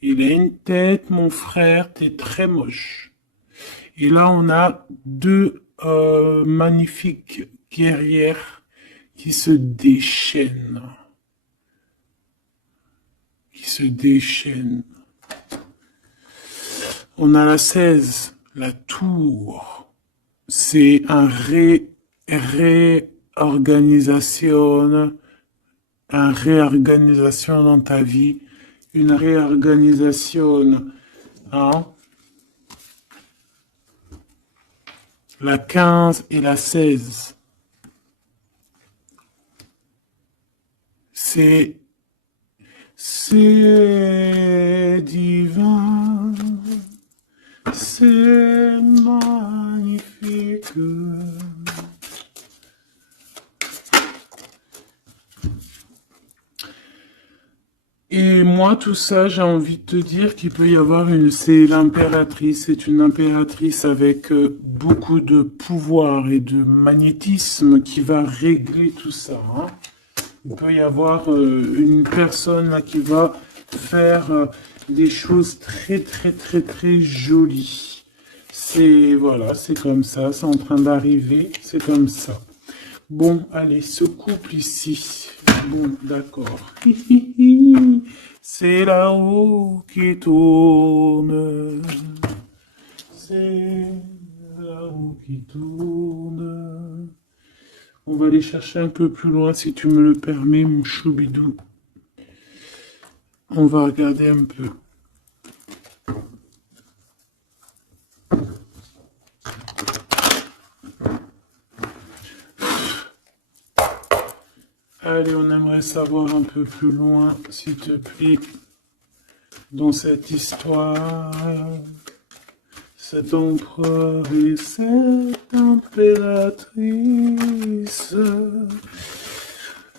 Il a une tête, mon frère, t'es très moche. Et là, on a deux magnifiques guerrières qui se déchaînent. On a la 16, la tour. C'est un réorganisation dans ta vie, une réorganisation, hein. La 15 et la 16. C'est divin, c'est magnifique. Et moi, tout ça, j'ai envie de te dire qu'il peut y avoir c'est l'impératrice, c'est une impératrice avec beaucoup de pouvoir et de magnétisme qui va régler tout ça. Hein. Il peut y avoir une personne là, qui va faire des choses très, très, très, très jolies. Voilà, c'est comme ça, c'est en train d'arriver, c'est comme ça. Bon, allez, ce couple ici. Bon, d'accord. C'est la roue qui tourne. C'est la roue qui tourne. On va aller chercher un peu plus loin, si tu me le permets, mon choubidou. On va regarder un peu. Allez, on aimerait savoir un peu plus loin, s'il te plaît. dans cette histoire, cet empereur et cette impératrice.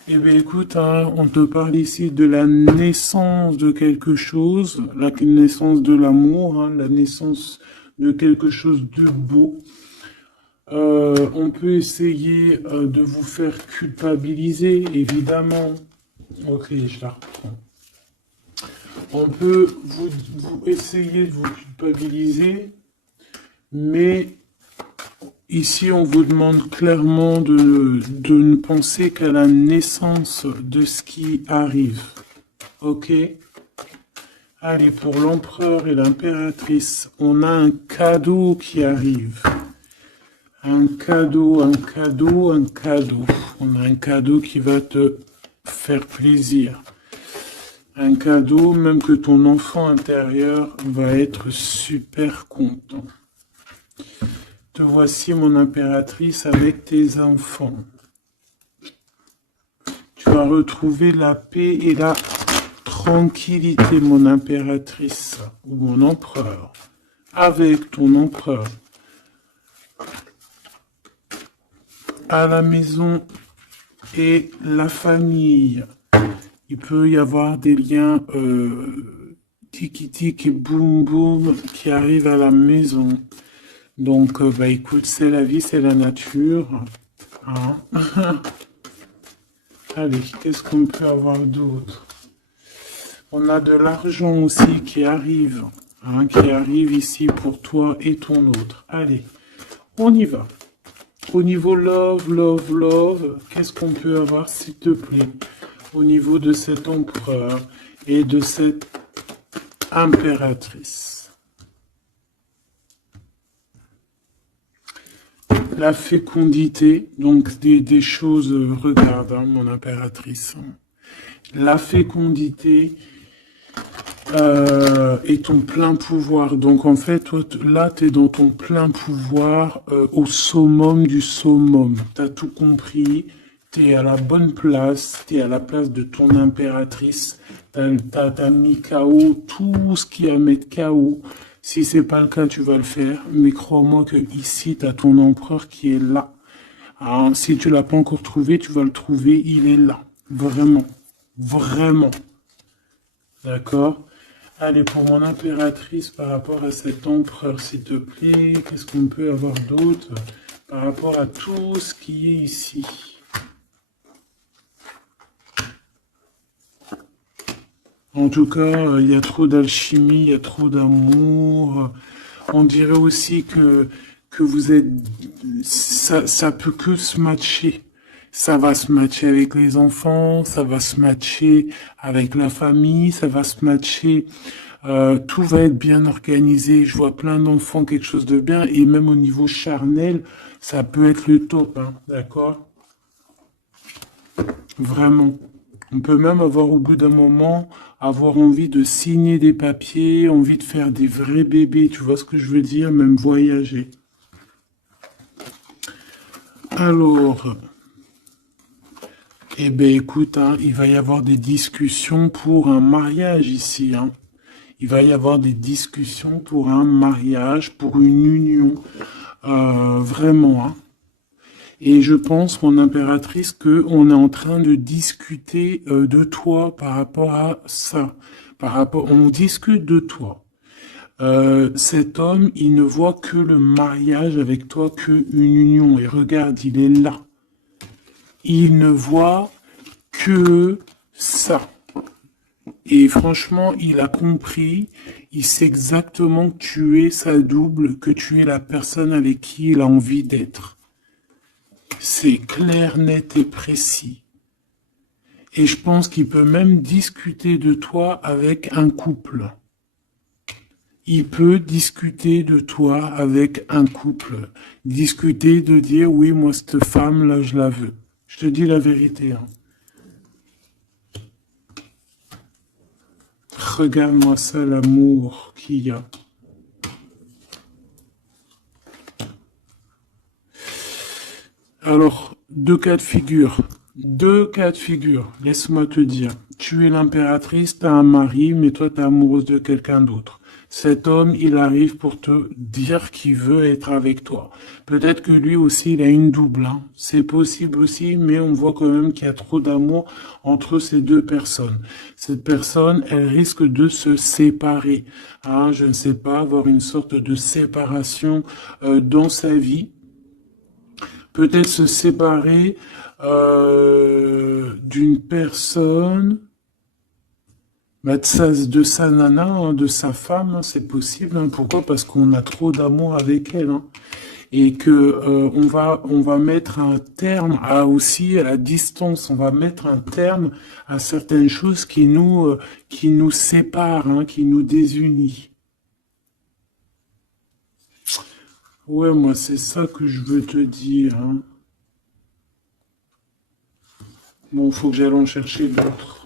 Eh bien, écoute, hein, on te parle ici de la naissance de quelque chose, la naissance de l'amour, hein, la naissance de quelque chose de beau. On peut essayer de vous faire culpabiliser, évidemment. Ok, je la reprends. On peut vous essayer de vous culpabiliser, mais ici on vous demande clairement de ne penser qu'à la naissance de ce qui arrive. Ok? Allez, pour l'empereur et l'impératrice, on a un cadeau qui arrive. Un cadeau, un cadeau, un cadeau. On a un cadeau qui va te faire plaisir. Un cadeau, même que ton enfant intérieur va être super content. Te voici, mon impératrice, avec tes enfants. Tu vas retrouver la paix et la tranquillité, mon impératrice, ou mon empereur, avec ton empereur. À la maison et la famille. Il peut y avoir des liens tiki-tic et boum-boum qui arrivent à la maison. Donc, bah écoute, c'est la vie, c'est la nature. Hein. Allez, qu'est-ce qu'on peut avoir d'autre? On a de l'argent aussi qui arrive. Hein, qui arrive ici pour toi et ton autre. Allez, on y va. Au niveau love, love, love, qu'est-ce qu'on peut avoir, s'il te plaît? Au niveau de cet empereur et de cette impératrice. La fécondité, donc des choses, regarde, hein, mon impératrice. La fécondité et ton plein pouvoir. Donc en fait, toi, là, tu es dans ton plein pouvoir au summum du summum. Tu as tout compris. Tu es à la bonne place, tu es à la place de ton impératrice, t'as mis KO tout ce qui est à mettre KO. Si c'est pas le cas, tu vas le faire, mais crois-moi que ici, tu as ton empereur qui est là. Alors, si tu l'as pas encore trouvé, tu vas le trouver, il est là. Vraiment. Vraiment. D'accord? Allez, pour mon impératrice, par rapport à cet empereur, s'il te plaît, qu'est-ce qu'on peut avoir d'autre par rapport à tout ce qui est ici? En tout cas, il y a trop d'alchimie, il y a trop d'amour. On dirait aussi que vous êtes... Ça peut que se matcher. Ça va se matcher avec les enfants, ça va se matcher avec la famille, ça va se matcher... tout va être bien organisé. Je vois plein d'enfants, quelque chose de bien. Et même au niveau charnel, ça peut être le top, hein, d'accord? Vraiment. On peut même avoir au bout d'un moment, avoir envie de signer des papiers, envie de faire des vrais bébés, tu vois ce que je veux dire, même voyager. Alors, eh ben écoute, hein, il va y avoir des discussions pour un mariage ici. Hein. Il va y avoir des discussions pour un mariage, pour une union, vraiment. Hein. Et je pense, mon impératrice, qu'on est en train de discuter de toi par rapport à ça. On discute de toi. Cet homme, il ne voit que le mariage avec toi, qu'une union. Et regarde, il est là. Il ne voit que ça. Et franchement, il a compris, il sait exactement que tu es sa double, que tu es la personne avec qui il a envie d'être. C'est clair, net et précis. Et je pense qu'il peut même discuter de toi avec un couple. Il peut discuter de toi avec un couple. Discuter de dire, oui, moi, cette femme-là, je la veux. Je te dis la vérité. Hein. Regarde-moi ça, l'amour qu'il y a. Alors, deux cas de figure. deux cas de figure, laisse-moi te dire. Tu es l'impératrice, t'as un mari, mais toi t'es amoureuse de quelqu'un d'autre. Cet homme, il arrive pour te dire qu'il veut être avec toi. Peut-être que lui aussi, il a une double, hein. C'est possible aussi, mais on voit quand même qu'il y a trop d'amour entre ces deux personnes. Cette personne, elle risque de se séparer. Hein, je ne sais pas, avoir une sorte de séparation dans sa vie. Peut-être se séparer d'une personne, bah, de sa nana, hein, de sa femme, hein, c'est possible. Hein. Pourquoi? Parce qu'on a trop d'amour avec elle. Hein. Et que on va mettre un terme à aussi à la distance. On va mettre un terme à certaines choses qui nous séparent, hein, qui nous désunissent. Ouais, moi, c'est ça que je veux te dire. Hein. Bon, faut que j'aille en chercher d'autres.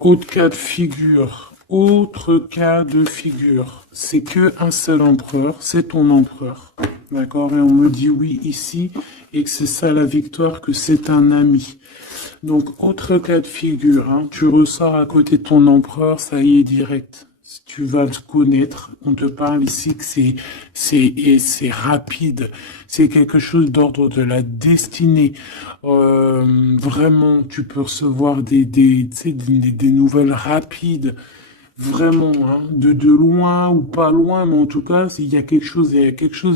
Autre cas de figure, c'est que un seul empereur, c'est ton empereur. D'accord? Et on me dit oui ici, et que c'est ça la victoire, que c'est un ami. Donc, autre cas de figure, hein, tu ressors à côté de ton empereur, ça y est direct. Si tu vas le connaître, on te parle ici que c'est rapide, c'est quelque chose d'ordre de la destinée. Vraiment, tu peux recevoir tu sais, des nouvelles rapides, vraiment, hein, de loin ou pas loin, mais en tout cas, il y a quelque chose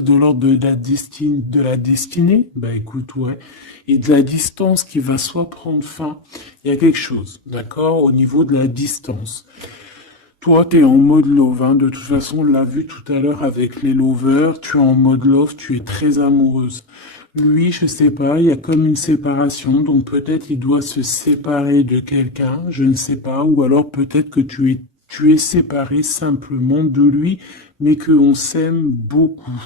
de l'ordre de la destinée, bah écoute, ouais, et de la distance qui va soit prendre fin, il y a quelque chose, d'accord, au niveau de la distance. Toi, tu es en mode love, hein. De toute façon, on l'a vu tout à l'heure avec les lovers, tu es en mode love, tu es très amoureuse. Lui, je sais pas, il y a comme une séparation, donc peut-être il doit se séparer de quelqu'un, je ne sais pas, ou alors peut-être que tu es séparé simplement de lui, mais qu'on s'aime beaucoup.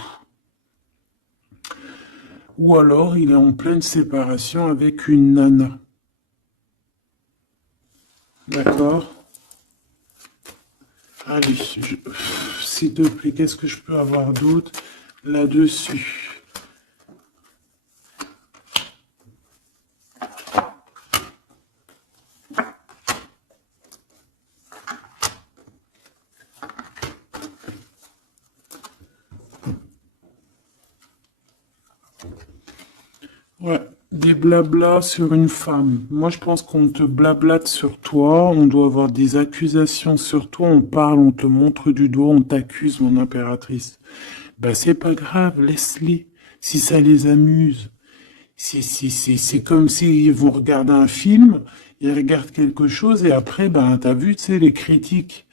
Ou alors il est en pleine séparation avec une nana. D'accord? Allez, s'il te plaît, qu'est-ce que je peux avoir d'autre là-dessus? Ouais, des blablas sur une femme. Moi, je pense qu'on te blablate sur toi, on doit avoir des accusations sur toi, on parle, on te montre du doigt, on t'accuse, mon impératrice. Bah, c'est pas grave, laisse-les. Si ça les amuse. C'est comme s'ils vont regarder un film, ils regardent quelque chose et après, ben, t'as vu, tu sais, les critiques.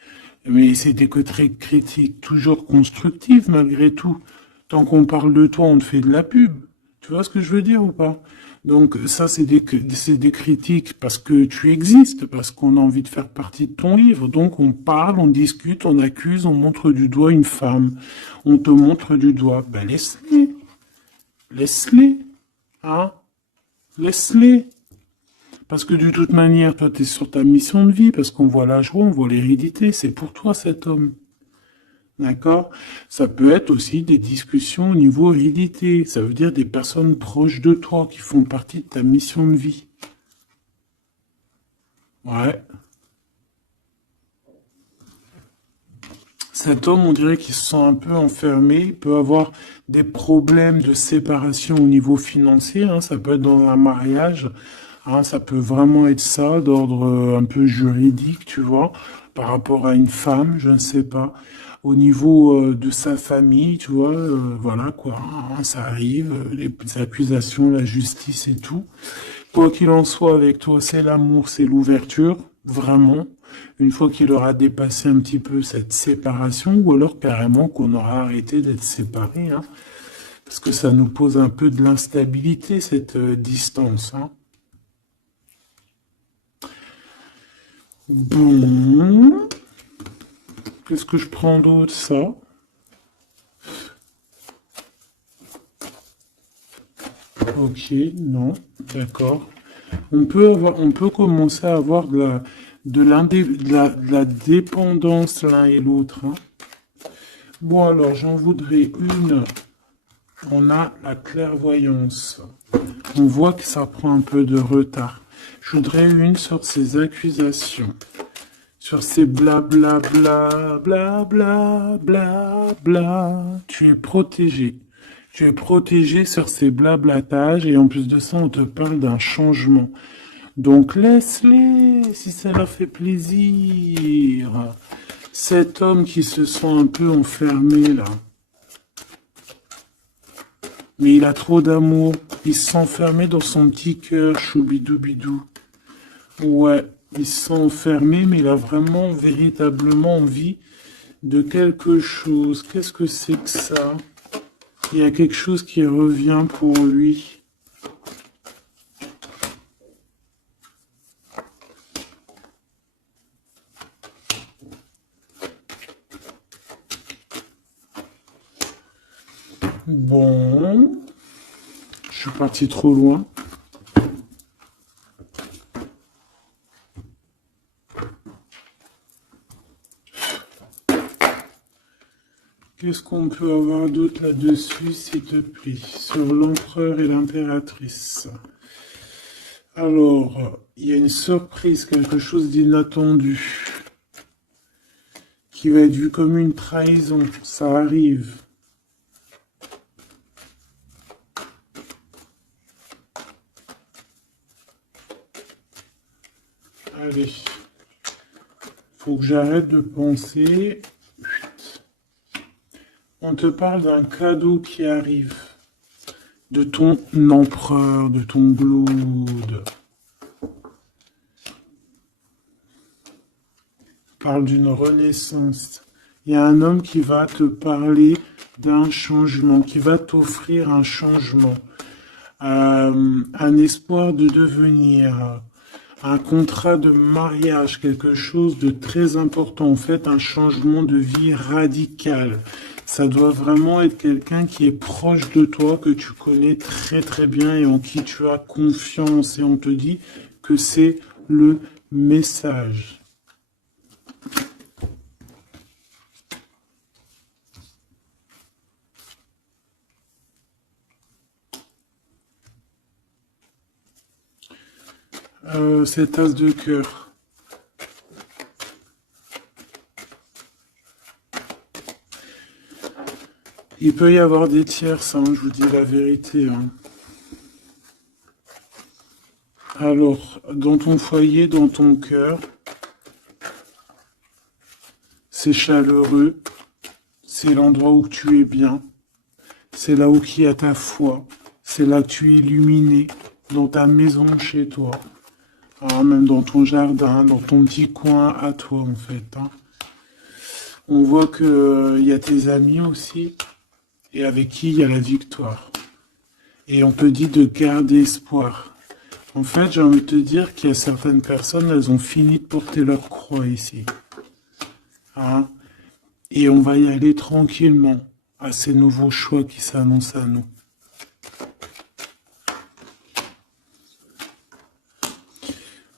Mais c'est des critiques toujours constructives malgré tout. Tant qu'on parle de toi, on te fait de la pub. Tu vois ce que je veux dire ou pas? Donc ça, c'est des critiques parce que tu existes, parce qu'on a envie de faire partie de ton livre. Donc on parle, on discute, on accuse, on montre du doigt une femme. On te montre du doigt. Ben laisse-les. Laisse-les. Hein? Laisse-les. Parce que de toute manière, toi, tu es sur ta mission de vie, parce qu'on voit la joie, on voit l'hérédité. C'est pour toi cet homme. D'accord? Ça peut être aussi des discussions au niveau hérédité. Ça veut dire des personnes proches de toi qui font partie de ta mission de vie. Ouais. Cet homme, on dirait qu'il se sent un peu enfermé. Il peut avoir des problèmes de séparation au niveau financier. Hein. Ça peut être dans un mariage. Hein. Ça peut vraiment être ça, d'ordre un peu juridique, tu vois, par rapport à une femme, je ne sais pas. Au niveau de sa famille, tu vois, voilà quoi. Hein, ça arrive, les accusations, la justice et tout. Quoi qu'il en soit avec toi, c'est l'amour, c'est l'ouverture, vraiment. Une fois qu'il aura dépassé un petit peu cette séparation, ou alors carrément qu'on aura arrêté d'être séparés, hein, parce que ça nous pose un peu de l'instabilité, cette distance. Hein. Bon, qu'est-ce que je prends d'autre, ça? Ok, non, d'accord. On peut commencer à avoir de la dépendance l'un et l'autre. Hein. Bon, alors, j'en voudrais une on a la clairvoyance. On voit que ça prend un peu de retard. Je voudrais une sur ces accusations. Sur ces blabla, bla, bla, bla, bla, bla. Tu es protégé. Tu es protégé sur ces blablatages et en plus de ça, on te parle d'un changement. Donc laisse-les si ça leur fait plaisir. Cet homme qui se sent un peu enfermé là. Mais il a trop d'amour. Il se sent enfermé dans son petit cœur, choubidoubidou. Ouais, il se sent enfermé, mais il a vraiment, véritablement envie de quelque chose. Qu'est-ce que c'est que ça? Il y a quelque chose qui revient pour lui. Bon, je suis parti trop loin. Qu'est-ce qu'on peut avoir d'autre là-dessus, s'il te plaît, sur l'empereur et l'impératrice? Alors, il y a une surprise, quelque chose d'inattendu, qui va être vu comme une trahison. Ça arrive. Allez, faut que j'arrête de penser. On te parle d'un cadeau qui arrive, de ton empereur, de ton Glaude. Parle d'une renaissance. Il y a un homme qui va te parler d'un changement, qui va t'offrir un changement, un espoir de devenir, un contrat de mariage, quelque chose de très important, en fait, un changement de vie radical. Ça doit vraiment être quelqu'un qui est proche de toi, que tu connais très très bien et en qui tu as confiance. Et on te dit que c'est le message. Cet as de cœur. Il peut y avoir des tierces, hein, je vous dis la vérité. Hein. Alors, dans ton foyer, dans ton cœur, c'est chaleureux, c'est l'endroit où tu es bien, c'est là où il y a ta foi, c'est là que tu es illuminé, dans ta maison, chez toi, hein, même dans ton jardin, dans ton petit coin à toi en fait. Hein. On voit que y a tes amis aussi, et avec qui il y a la victoire. Et on te dit de garder espoir. En fait, j'ai envie de te dire qu'il y a certaines personnes, elles ont fini de porter leur croix ici. Hein? Et on va y aller tranquillement à ces nouveaux choix qui s'annoncent à nous.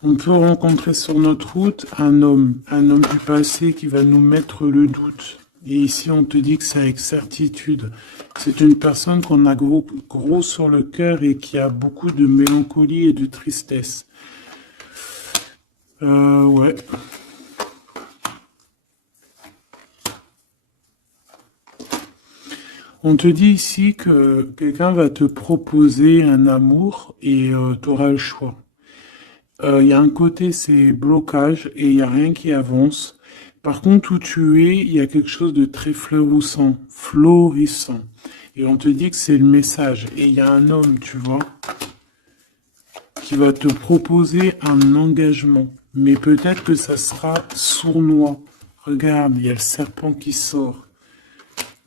On peut rencontrer sur notre route un homme du passé qui va nous mettre le doute. Et ici, on te dit que c'est avec certitude. C'est une personne qu'on a gros sur le cœur et qui a beaucoup de mélancolie et de tristesse. Ouais. On te dit ici que quelqu'un va te proposer un amour et tu auras le choix. Il y a un côté, c'est blocage et il n'y a rien qui avance. Par contre, où tu es, il y a quelque chose de très florissant. Et on te dit que c'est le message. Et il y a un homme, tu vois, qui va te proposer un engagement. Mais peut-être que ça sera sournois. Regarde, il y a le serpent qui sort.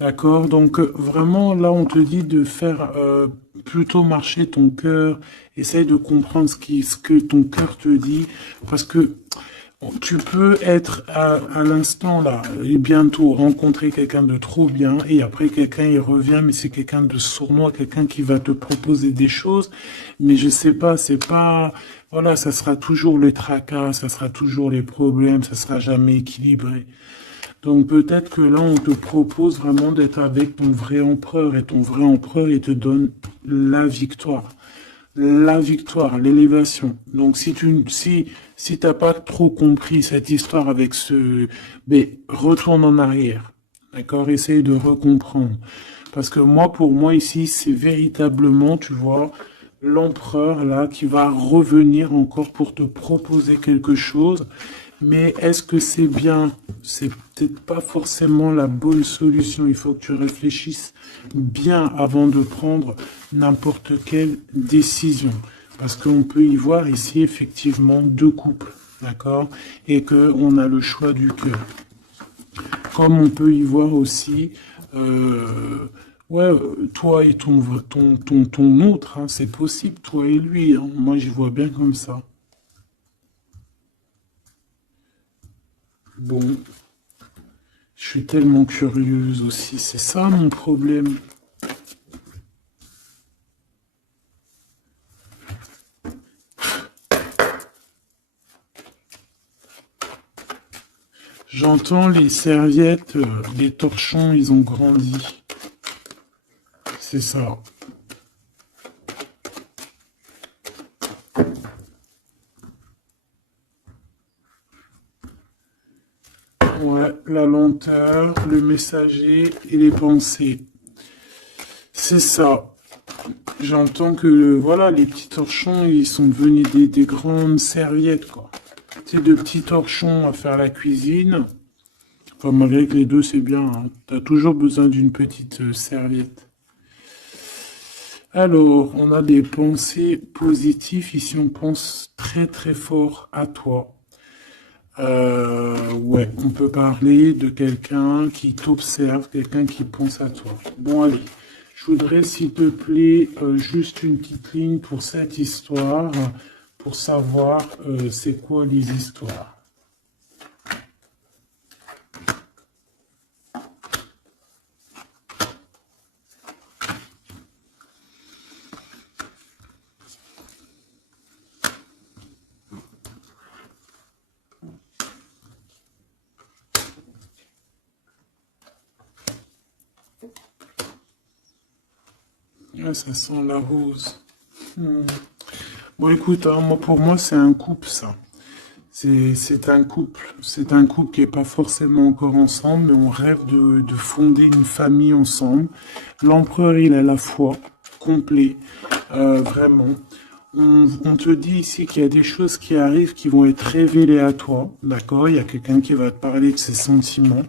D'accord? Donc vraiment, là, on te dit de faire plutôt marcher ton cœur. Essaye de comprendre ce que ton cœur te dit. Parce que tu peux être à l'instant là, et bientôt rencontrer quelqu'un de trop bien, et après quelqu'un il revient, mais c'est quelqu'un de sournois, quelqu'un qui va te proposer des choses, mais je sais pas, c'est pas, voilà, ça sera toujours les tracas, ça sera toujours les problèmes, ça sera jamais équilibré. Donc peut-être que là, on te propose vraiment d'être avec ton vrai empereur, et ton vrai empereur, il te donne la victoire. La victoire, l'élévation. Donc si t'as pas trop compris cette histoire avec mais retourne en arrière. D'accord? Essaye de recomprendre. Parce que moi, pour moi, ici, c'est véritablement, tu vois, l'empereur, là, qui va revenir encore pour te proposer quelque chose. Mais est-ce que c'est bien? C'est peut-être pas forcément la bonne solution. Il faut que tu réfléchisses bien avant de prendre n'importe quelle décision. Parce qu'on peut y voir ici, effectivement, deux couples. D'accord? Et que on a le choix du cœur. Comme on peut y voir aussi, ouais, toi et ton autre, hein, c'est possible, toi et lui, hein. Moi, j'y vois bien comme ça. Bon, je suis tellement curieuse aussi, c'est ça mon problème. J'entends les serviettes, les torchons, ils ont grandi. C'est ça. Ouais, la lenteur, le messager et les pensées. C'est ça. J'entends que voilà, les petits torchons, ils sont devenus des grandes serviettes, quoi. C'est de petits torchons à faire la cuisine. Enfin, malgré que les deux, c'est bien, hein. T'as toujours besoin d'une petite serviette. Alors, on a des pensées positives. Ici, on pense très très fort à toi. Ouais, on peut parler de quelqu'un qui t'observe, quelqu'un qui pense à toi. Bon, allez, je voudrais, s'il te plaît, juste une petite ligne pour cette histoire, pour savoir c'est quoi les histoires. Ouais, ça sent la rose. Hmm. Bon, écoute, hein, moi, pour moi, c'est un couple, ça. C'est un couple. C'est un couple qui n'est pas forcément encore ensemble, mais on rêve de fonder une famille ensemble. L'empereur, il a la foi, complet, vraiment. On te dit ici qu'il y a des choses qui arrivent qui vont être révélées à toi, d'accord? Il y a quelqu'un qui va te parler de ses sentiments.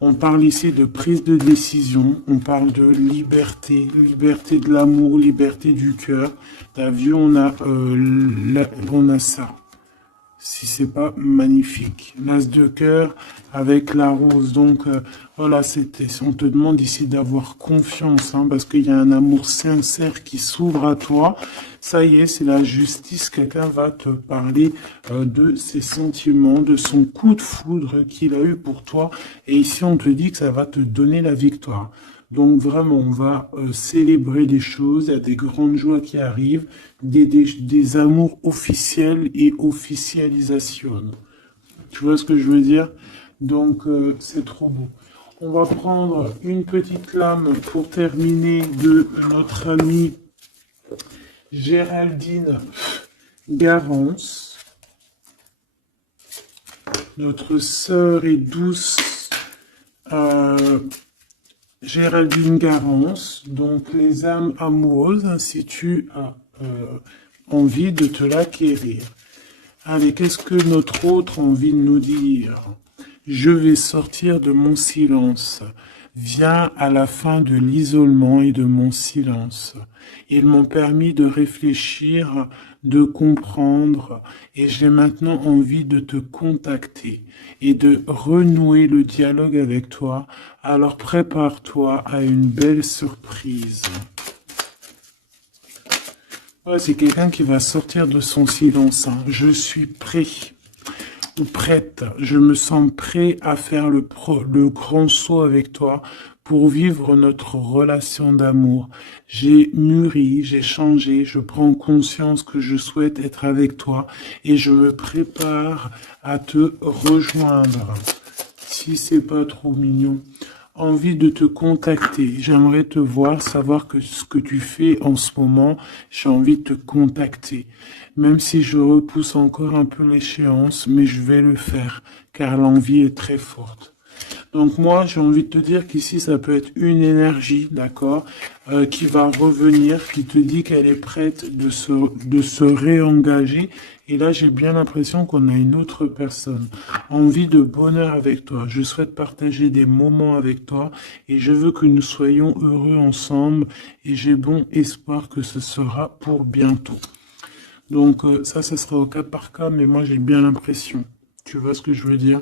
On parle ici de prise de décision, on parle de liberté, liberté de l'amour, liberté du cœur. T'as vu, on a ça. Si c'est pas magnifique. L'as de cœur avec la rose. Donc voilà, on te demande ici d'avoir confiance, hein, parce qu'il y a un amour sincère qui s'ouvre à toi. Ça y est, c'est la justice. Quelqu'un va te parler de ses sentiments, de son coup de foudre qu'il a eu pour toi. Et ici, on te dit que ça va te donner la victoire. Donc vraiment, on va célébrer des choses, il y a des grandes joies qui arrivent, des amours officiels et officialisation. Tu vois ce que je veux dire? Donc c'est trop beau. On va prendre une petite lame pour terminer de notre amie Géraldine Garance, notre sœur et douce Géraldine Garance, donc les âmes amoureuses, si tu as envie de te l'acquérir. Allez, qu'est-ce que notre autre a envie de nous dire? Je vais sortir de mon silence. Viens à la fin de l'isolement et de mon silence. Ils m'ont permis de réfléchir, de comprendre, et j'ai maintenant envie de te contacter et de renouer le dialogue avec toi. Alors prépare-toi à une belle surprise. Ouais, c'est quelqu'un qui va sortir de son silence, hein. Je suis prêt ou prête. Je me sens prêt à faire le grand saut avec toi pour vivre notre relation d'amour. J'ai mûri, j'ai changé, je prends conscience que je souhaite être avec toi et je me prépare à te rejoindre. si c'est pas trop mignon. Envie de te contacter. J'aimerais te voir, savoir que ce que tu fais en ce moment, j'ai envie de te contacter. Même si je repousse encore un peu l'échéance, mais je vais le faire, car l'envie est très forte. Donc moi, j'ai envie de te dire qu'ici, ça peut être une énergie, d'accord, qui va revenir, qui te dit qu'elle est prête de se réengager. Et là, j'ai bien l'impression qu'on a une autre personne. Envie de bonheur avec toi. Je souhaite partager des moments avec toi et je veux que nous soyons heureux ensemble et j'ai bon espoir que ce sera pour bientôt. Donc ça sera au cas par cas, mais moi j'ai bien l'impression. Tu vois ce que je veux dire?